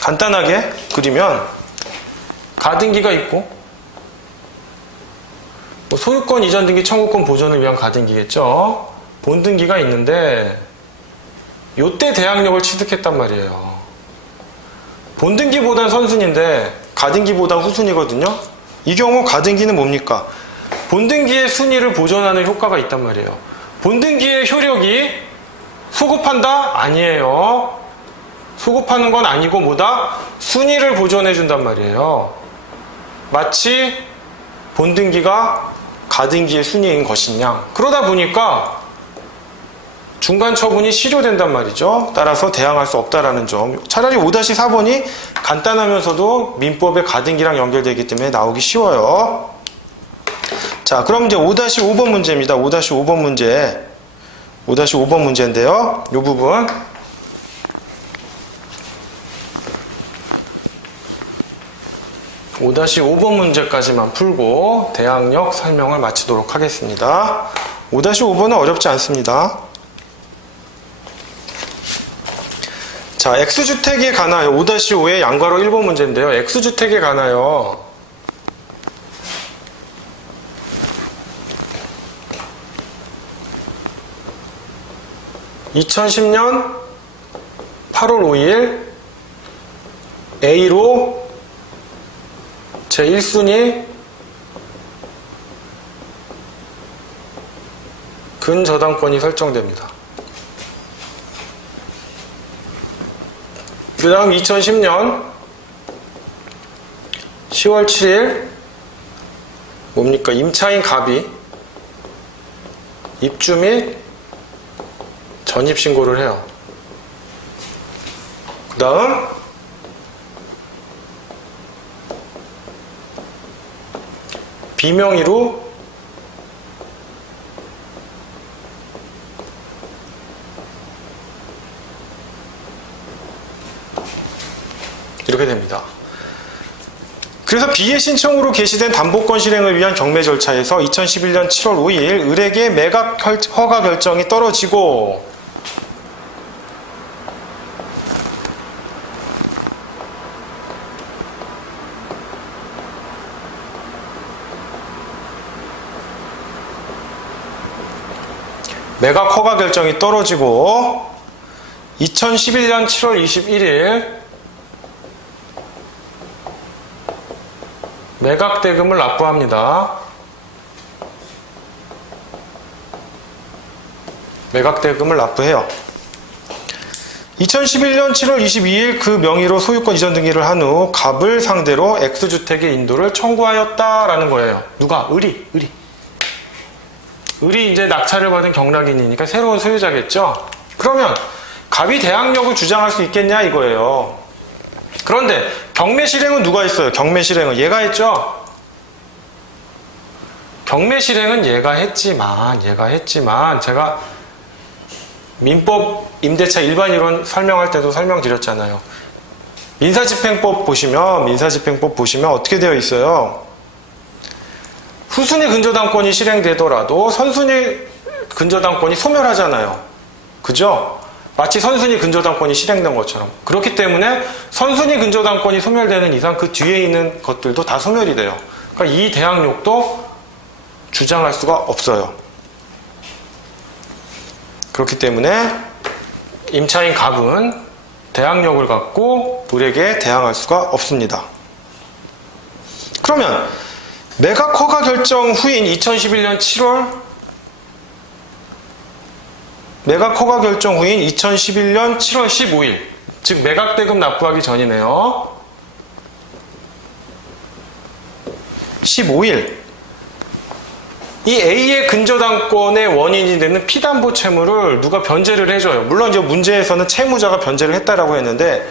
간단하게 그리면 가등기가 있고 소유권 이전 등기 청구권 보존을 위한 가등기겠죠. 본등기가 있는데 요때 대항력을 취득했단 말이에요. 본등기보단 선순위인데 가등기보다 후순위거든요. 이 경우 가등기는 뭡니까? 본등기의 순위를 보존하는 효과가 있단 말이에요. 본등기의 효력이 소급한다? 아니에요. 소급하는 건 아니고 뭐다? 순위를 보존해 준단 말이에요. 마치 본등기가 가등기의 순위인 것이냐. 그러다 보니까 중간 처분이 실효된단 말이죠. 따라서 대항할 수 없다라는 점. 차라리 5-4번이 간단하면서도 민법의 가등기랑 연결되기 때문에 나오기 쉬워요. 자, 그럼 이제 5-5번 문제입니다. 5-5번 문제인데요. 이 부분. (5-5번) 문제까지만 풀고 대항력 설명을 마치도록 하겠습니다. 5-5번은 어렵지 않습니다. 자, X주택에 관하여 5-5의 양괄호 1번 문제인데요. X주택에 관하여 2010년 8월 5일 A로 제1순위 근저당권이 설정됩니다. 그 다음 2010년 10월 7일 뭡니까? 임차인 갑이 입주 및 전입신고를 해요. 그 다음 비명의로 이렇게 됩니다. 그래서 B의 신청으로 개시된 담보권 실행을 위한 경매 절차에서 2011년 7월 5일 을에게 매각 허가 결정이 떨어지고 매각 허가 결정이 떨어지고 2011년 7월 21일 매각 대금을 납부합니다. 매각 대금을 납부해요. 2011년 7월 22일 그 명의로 소유권 이전 등기를 한 후 갑을 상대로 X주택의 인도를 청구하였다라는 거예요. 누가? 을이 이제 낙찰을 받은 경락인이니까 새로운 소유자겠죠? 그러면 갑이 대항력을 주장할 수 있겠냐 이거예요. 그런데 경매 실행은 누가 했어요? 경매 실행은 얘가 했죠? 경매 실행은 얘가 했지만 제가 민법 임대차 일반이론 설명할 때도 설명드렸잖아요. 민사집행법 보시면 어떻게 되어 있어요? 후순위 근저당권이 실행되더라도 선순위 근저당권이 소멸하잖아요. 그죠? 마치 선순위 근저당권이 실행된 것처럼. 그렇기 때문에 선순위 근저당권이 소멸되는 이상 그 뒤에 있는 것들도 다 소멸이 돼요. 그러니까 이 대항력도 주장할 수가 없어요. 그렇기 때문에 임차인 갑은 대항력을 갖고 을에게 대항할 수가 없습니다. 그러면 매각 허가 결정 후인 2011년 7월 매각 허가 결정 후인 2011년 7월 15일 즉 매각 대금 납부하기 전이네요. 15일 이 A의 근저당권의 원인이 되는 피담보 채무를 누가 변제를 해줘요. 물론 이제 문제에서는 채무자가 변제를 했다라고 했는데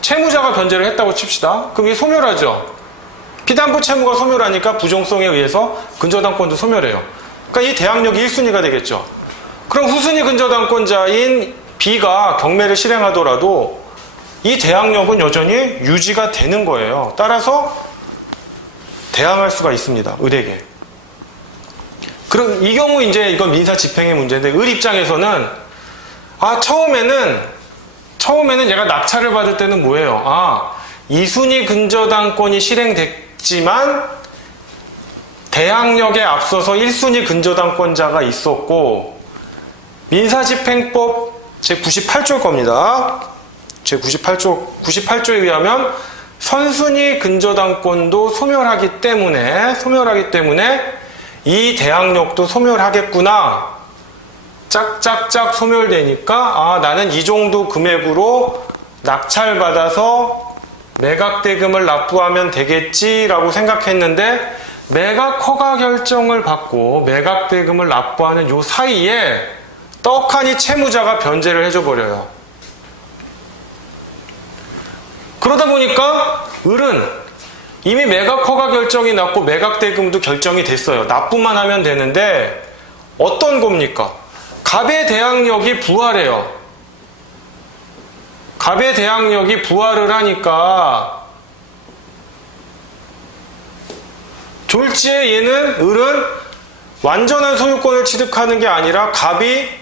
채무자가 변제를 했다고 칩시다. 그럼 이게 소멸하죠. 피담보 채무가 소멸하니까 부정성에 의해서 근저당권도 소멸해요. 그러니까 이 대항력이 1순위가 되겠죠. 그럼 후순위 근저당권자인 B가 경매를 실행하더라도 이 대항력은 여전히 유지가 되는 거예요. 따라서 대항할 수가 있습니다. 을에게. 그럼 이 경우 이제 이건 민사 집행의 문제인데 을 입장에서는 처음에는 얘가 낙찰을 받을 때는 뭐예요? 2순위 근저당권이 실행됐지만 대항력에 앞서서 1순위 근저당권자가 있었고 민사집행법 제98조일 겁니다. 제98조에 의하면 선순위 근저당권도 소멸하기 때문에 이 대항력도 소멸하겠구나. 짝짝짝 소멸되니까 나는 이 정도 금액으로 낙찰받아서 매각대금을 납부하면 되겠지라고 생각했는데 매각 허가 결정을 받고 매각대금을 납부하는 요 사이에 떡하니 채무자가 변제를 해줘버려요. 그러다 보니까 을은 이미 매각 허가 결정이 났고 매각대금도 결정이 됐어요. 납부만 하면 되는데 어떤 겁니까? 갑의 대항력이 부활해요. 갑의 대항력이 부활을 하니까 졸지에 을은 완전한 소유권을 취득하는 게 아니라 갑이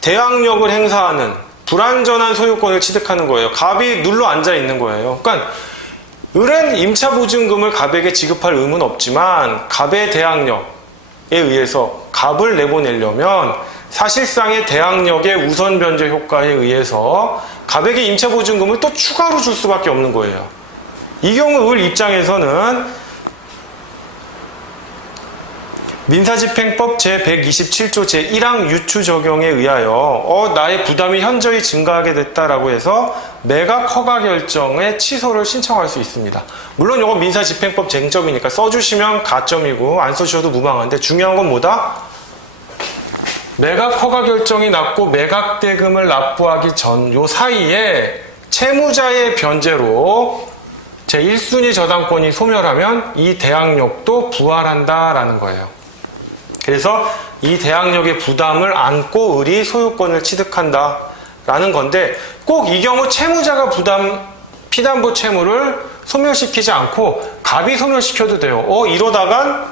대항력을 행사하는 불완전한 소유권을 취득하는 거예요. 갑이 눌러 앉아 있는 거예요. 그러니까 을은 임차보증금을 갑에게 지급할 의무는 없지만 갑의 대항력에 의해서 갑을 내보내려면 사실상의 대항력의 우선 변제 효과에 의해서 갑에게 임차보증금을 또 추가로 줄 수밖에 없는 거예요. 이 경우 을 입장에서는 민사집행법 제127조 제1항 유추 적용에 의하여 나의 부담이 현저히 증가하게 됐다라고 해서 매각 허가 결정의 취소를 신청할 수 있습니다. 물론 이건 민사집행법 쟁점이니까 써주시면 가점이고 안 써주셔도 무방한데 중요한 건 뭐다? 매각 허가 결정이 났고 매각 대금을 납부하기 전 요 사이에 채무자의 변제로 제1순위 저당권이 소멸하면 이 대항력도 부활한다라는 거예요. 그래서 이 대항력의 부담을 안고 을이 소유권을 취득한다라는 건데 꼭 이 경우 채무자가 피담보 채무를 소멸시키지 않고 갑이 소멸시켜도 돼요. 이러다간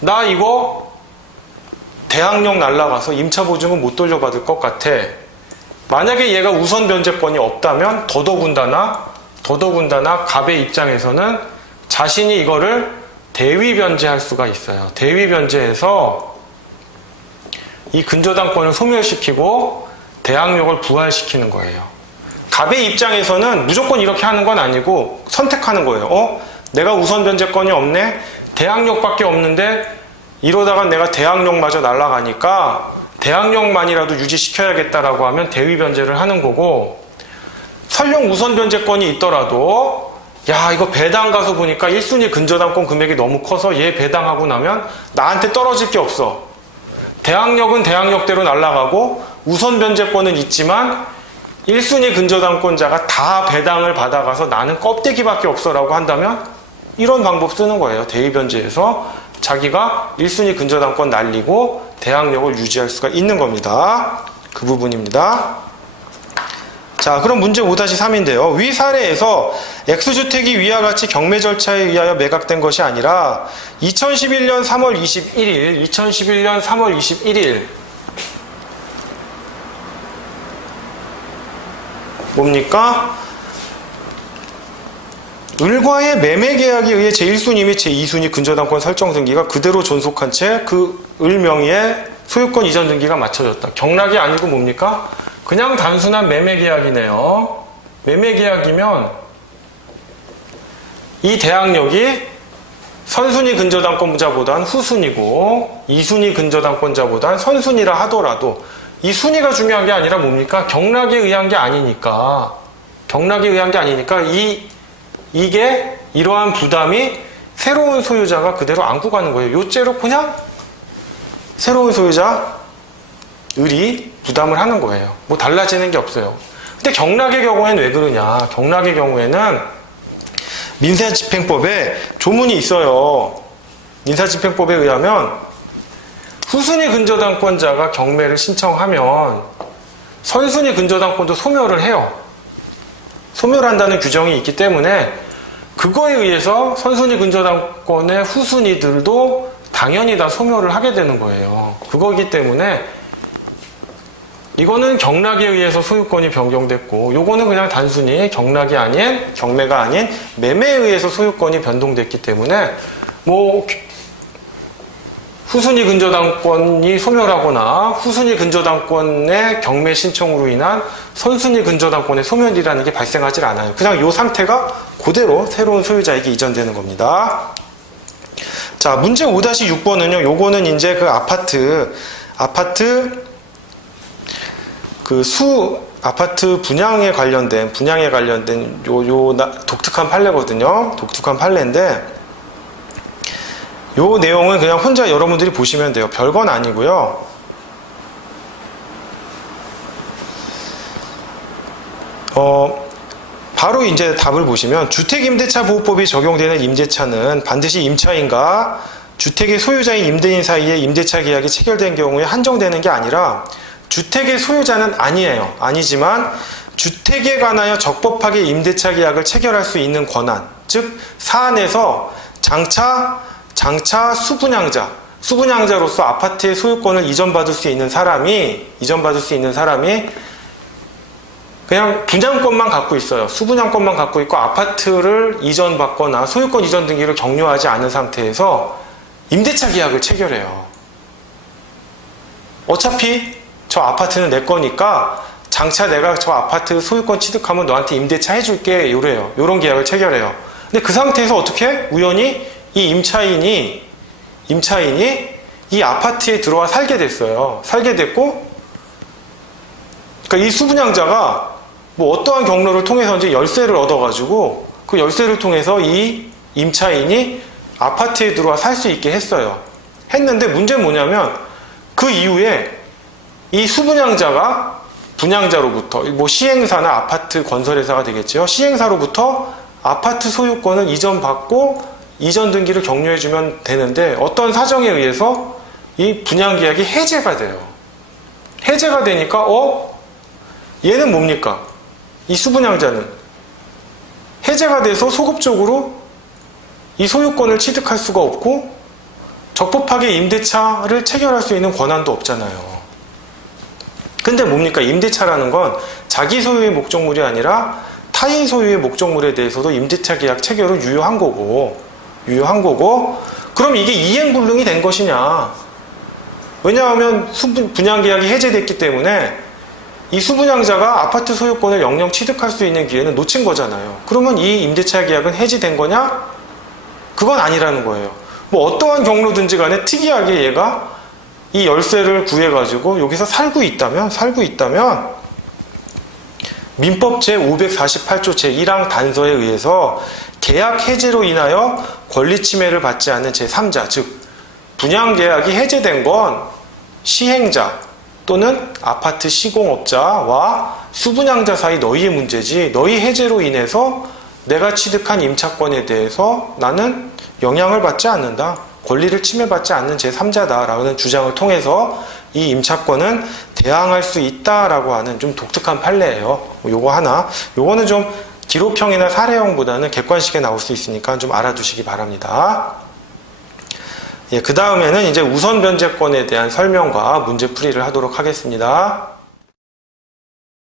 나 이거 대항력 날라가서 임차보증은 못 돌려받을 것 같아. 만약에 얘가 우선 변제권이 없다면 더더군다나 갑의 입장에서는 자신이 이거를 대위 변제할 수가 있어요. 대위 변제해서 이 근저당권을 소멸시키고 대항력을 부활시키는 거예요. 갑의 입장에서는 무조건 이렇게 하는 건 아니고 선택하는 거예요. 내가 우선 변제권이 없네? 대항력밖에 없는데 이러다가 내가 대항력마저 날아가니까 대항력만이라도 유지시켜야겠다라고 하면 대위 변제를 하는 거고 설령 우선 변제권이 있더라도 야 이거 배당 가서 보니까 1순위 근저당권 금액이 너무 커서 얘 배당하고 나면 나한테 떨어질 게 없어. 대항력은 대항력대로 날아가고 우선 변제권은 있지만 1순위 근저당권자가 다 배당을 받아가서 나는 껍데기밖에 없어 라고 한다면 이런 방법 쓰는 거예요. 대위 변제에서 자기가 1순위 근저당권 날리고 대항력을 유지할 수가 있는 겁니다. 그 부분입니다. 자, 그럼 문제 5-3인데요. 위 사례에서 X주택이 위와 같이 경매 절차에 의하여 매각된 것이 아니라 2011년 3월 21일 뭡니까? 을과의 매매 계약에 의해 제1순위 및 제2순위 근저당권 설정 등기가 그대로 존속한 채 그 을 명의의 소유권 이전 등기가 맞춰졌다. 경락이 아니고 뭡니까? 그냥 단순한 매매 계약이네요. 매매 계약이면 이 대항력이 선순위 근저당권자보단 후순위고 2순위 근저당권자보단 선순위라 하더라도 이 순위가 중요한 게 아니라 뭡니까? 경락에 의한 게 아니니까 이게 이러한 부담이 새로운 소유자가 그대로 안고 가는 거예요. 요째로 그냥 새로운 소유자 을이 부담을 하는 거예요. 뭐 달라지는 게 없어요. 근데 경락의 경우에는 왜 그러냐? 경락의 경우에는 민사집행법에 조문이 있어요. 민사집행법에 의하면 후순위 근저당권자가 경매를 신청하면 선순위 근저당권도 소멸을 해요. 소멸한다는 규정이 있기 때문에 그거에 의해서 선순위 근저당권의 후순위들도 당연히 다 소멸을 하게 되는 거예요. 그거기 때문에 이거는 경락에 의해서 소유권이 변경됐고 요거는 그냥 단순히 경매가 아닌 매매에 의해서 소유권이 변동됐기 때문에 뭐 후순위 근저당권이 소멸하거나 후순위 근저당권의 경매 신청으로 인한 선순위 근저당권의 소멸이라는 게 발생하지 않아요. 그냥 이 상태가 그대로 새로운 소유자에게 이전되는 겁니다. 자, 문제 5-6번은요. 요거는 이제 그 아파트 분양에 관련된 독특한 판례거든요. 독특한 판례인데 요 내용은 그냥 혼자 여러분들이 보시면 돼요. 별건 아니고요. 바로 이제 답을 보시면 주택임대차보호법이 적용되는 임대차는 반드시 임차인과 주택의 소유자인 임대인 사이에 임대차 계약이 체결된 경우에 한정되는 게 아니라 주택의 소유자는 아니지만 주택에 관하여 적법하게 임대차 계약을 체결할 수 있는 권한, 즉 사안에서 장차 수분양자로서 아파트의 소유권을 이전받을 수 있는 사람이 그냥 분양권만 갖고 있어요. 수분양권만 갖고 있고 아파트를 이전받거나 소유권 이전 등기를 격려하지 않은 상태에서 임대차 계약을 체결해요. 어차피 저 아파트는 내 거니까 장차 내가 저 아파트 소유권 취득하면 너한테 임대차 해줄게. 요래요. 요런 계약을 체결해요. 근데 그 상태에서 어떻게? 우연히 이 임차인이 이 아파트에 들어와 살게 됐어요. 살게 됐고, 그러니까 이 수분양자가 뭐 어떠한 경로를 통해서 이제 열쇠를 얻어가지고 그 열쇠를 통해서 이 임차인이 아파트에 들어와 살 수 있게 했어요. 했는데 문제는 뭐냐면 그 이후에 이 수분양자가 분양자로부터 뭐 시행사나 아파트 건설회사가 되겠죠. 시행사로부터 아파트 소유권을 이전받고 이전 등기를 격려해주면 되는데 어떤 사정에 의해서 이 분양계약이 해제가 돼요. 해제가 되니까 얘는 뭡니까? 이 수분양자는 해제가 돼서 소급적으로 이 소유권을 취득할 수가 없고 적법하게 임대차를 체결할 수 있는 권한도 없잖아요. 근데 뭡니까? 임대차라는 건 자기 소유의 목적물이 아니라 타인 소유의 목적물에 대해서도 임대차 계약 체결은 유효한 거고 그럼 이게 이행불능이 된 것이냐? 왜냐하면 분양계약이 해제됐기 때문에 이 수분양자가 아파트 소유권을 영영 취득할 수 있는 기회는 놓친 거잖아요. 그러면 이 임대차 계약은 해지된 거냐? 그건 아니라는 거예요. 뭐 어떠한 경로든지 간에 특이하게 얘가 이 열쇠를 구해가지고 여기서 살고 있다면 민법 제548조 제1항 단서에 의해서 계약 해제로 인하여 권리 침해를 받지 않는 제3자, 즉 분양계약이 해제된 건 시행자 또는 아파트 시공업자와 수분양자 사이 너희의 문제지, 너희 해제로 인해서 내가 취득한 임차권에 대해서 나는 영향을 받지 않는다, 권리를 침해받지 않는 제3자다라는 주장을 통해서 이 임차권은 대항할 수 있다라고 하는 좀 독특한 판례예요. 요거 하나, 요거는 좀 기록형이나 사례형보다는 객관식에 나올 수 있으니까 좀 알아두시기 바랍니다. 그 다음에는 이제 우선 변제권에 대한 설명과 문제 풀이를 하도록 하겠습니다.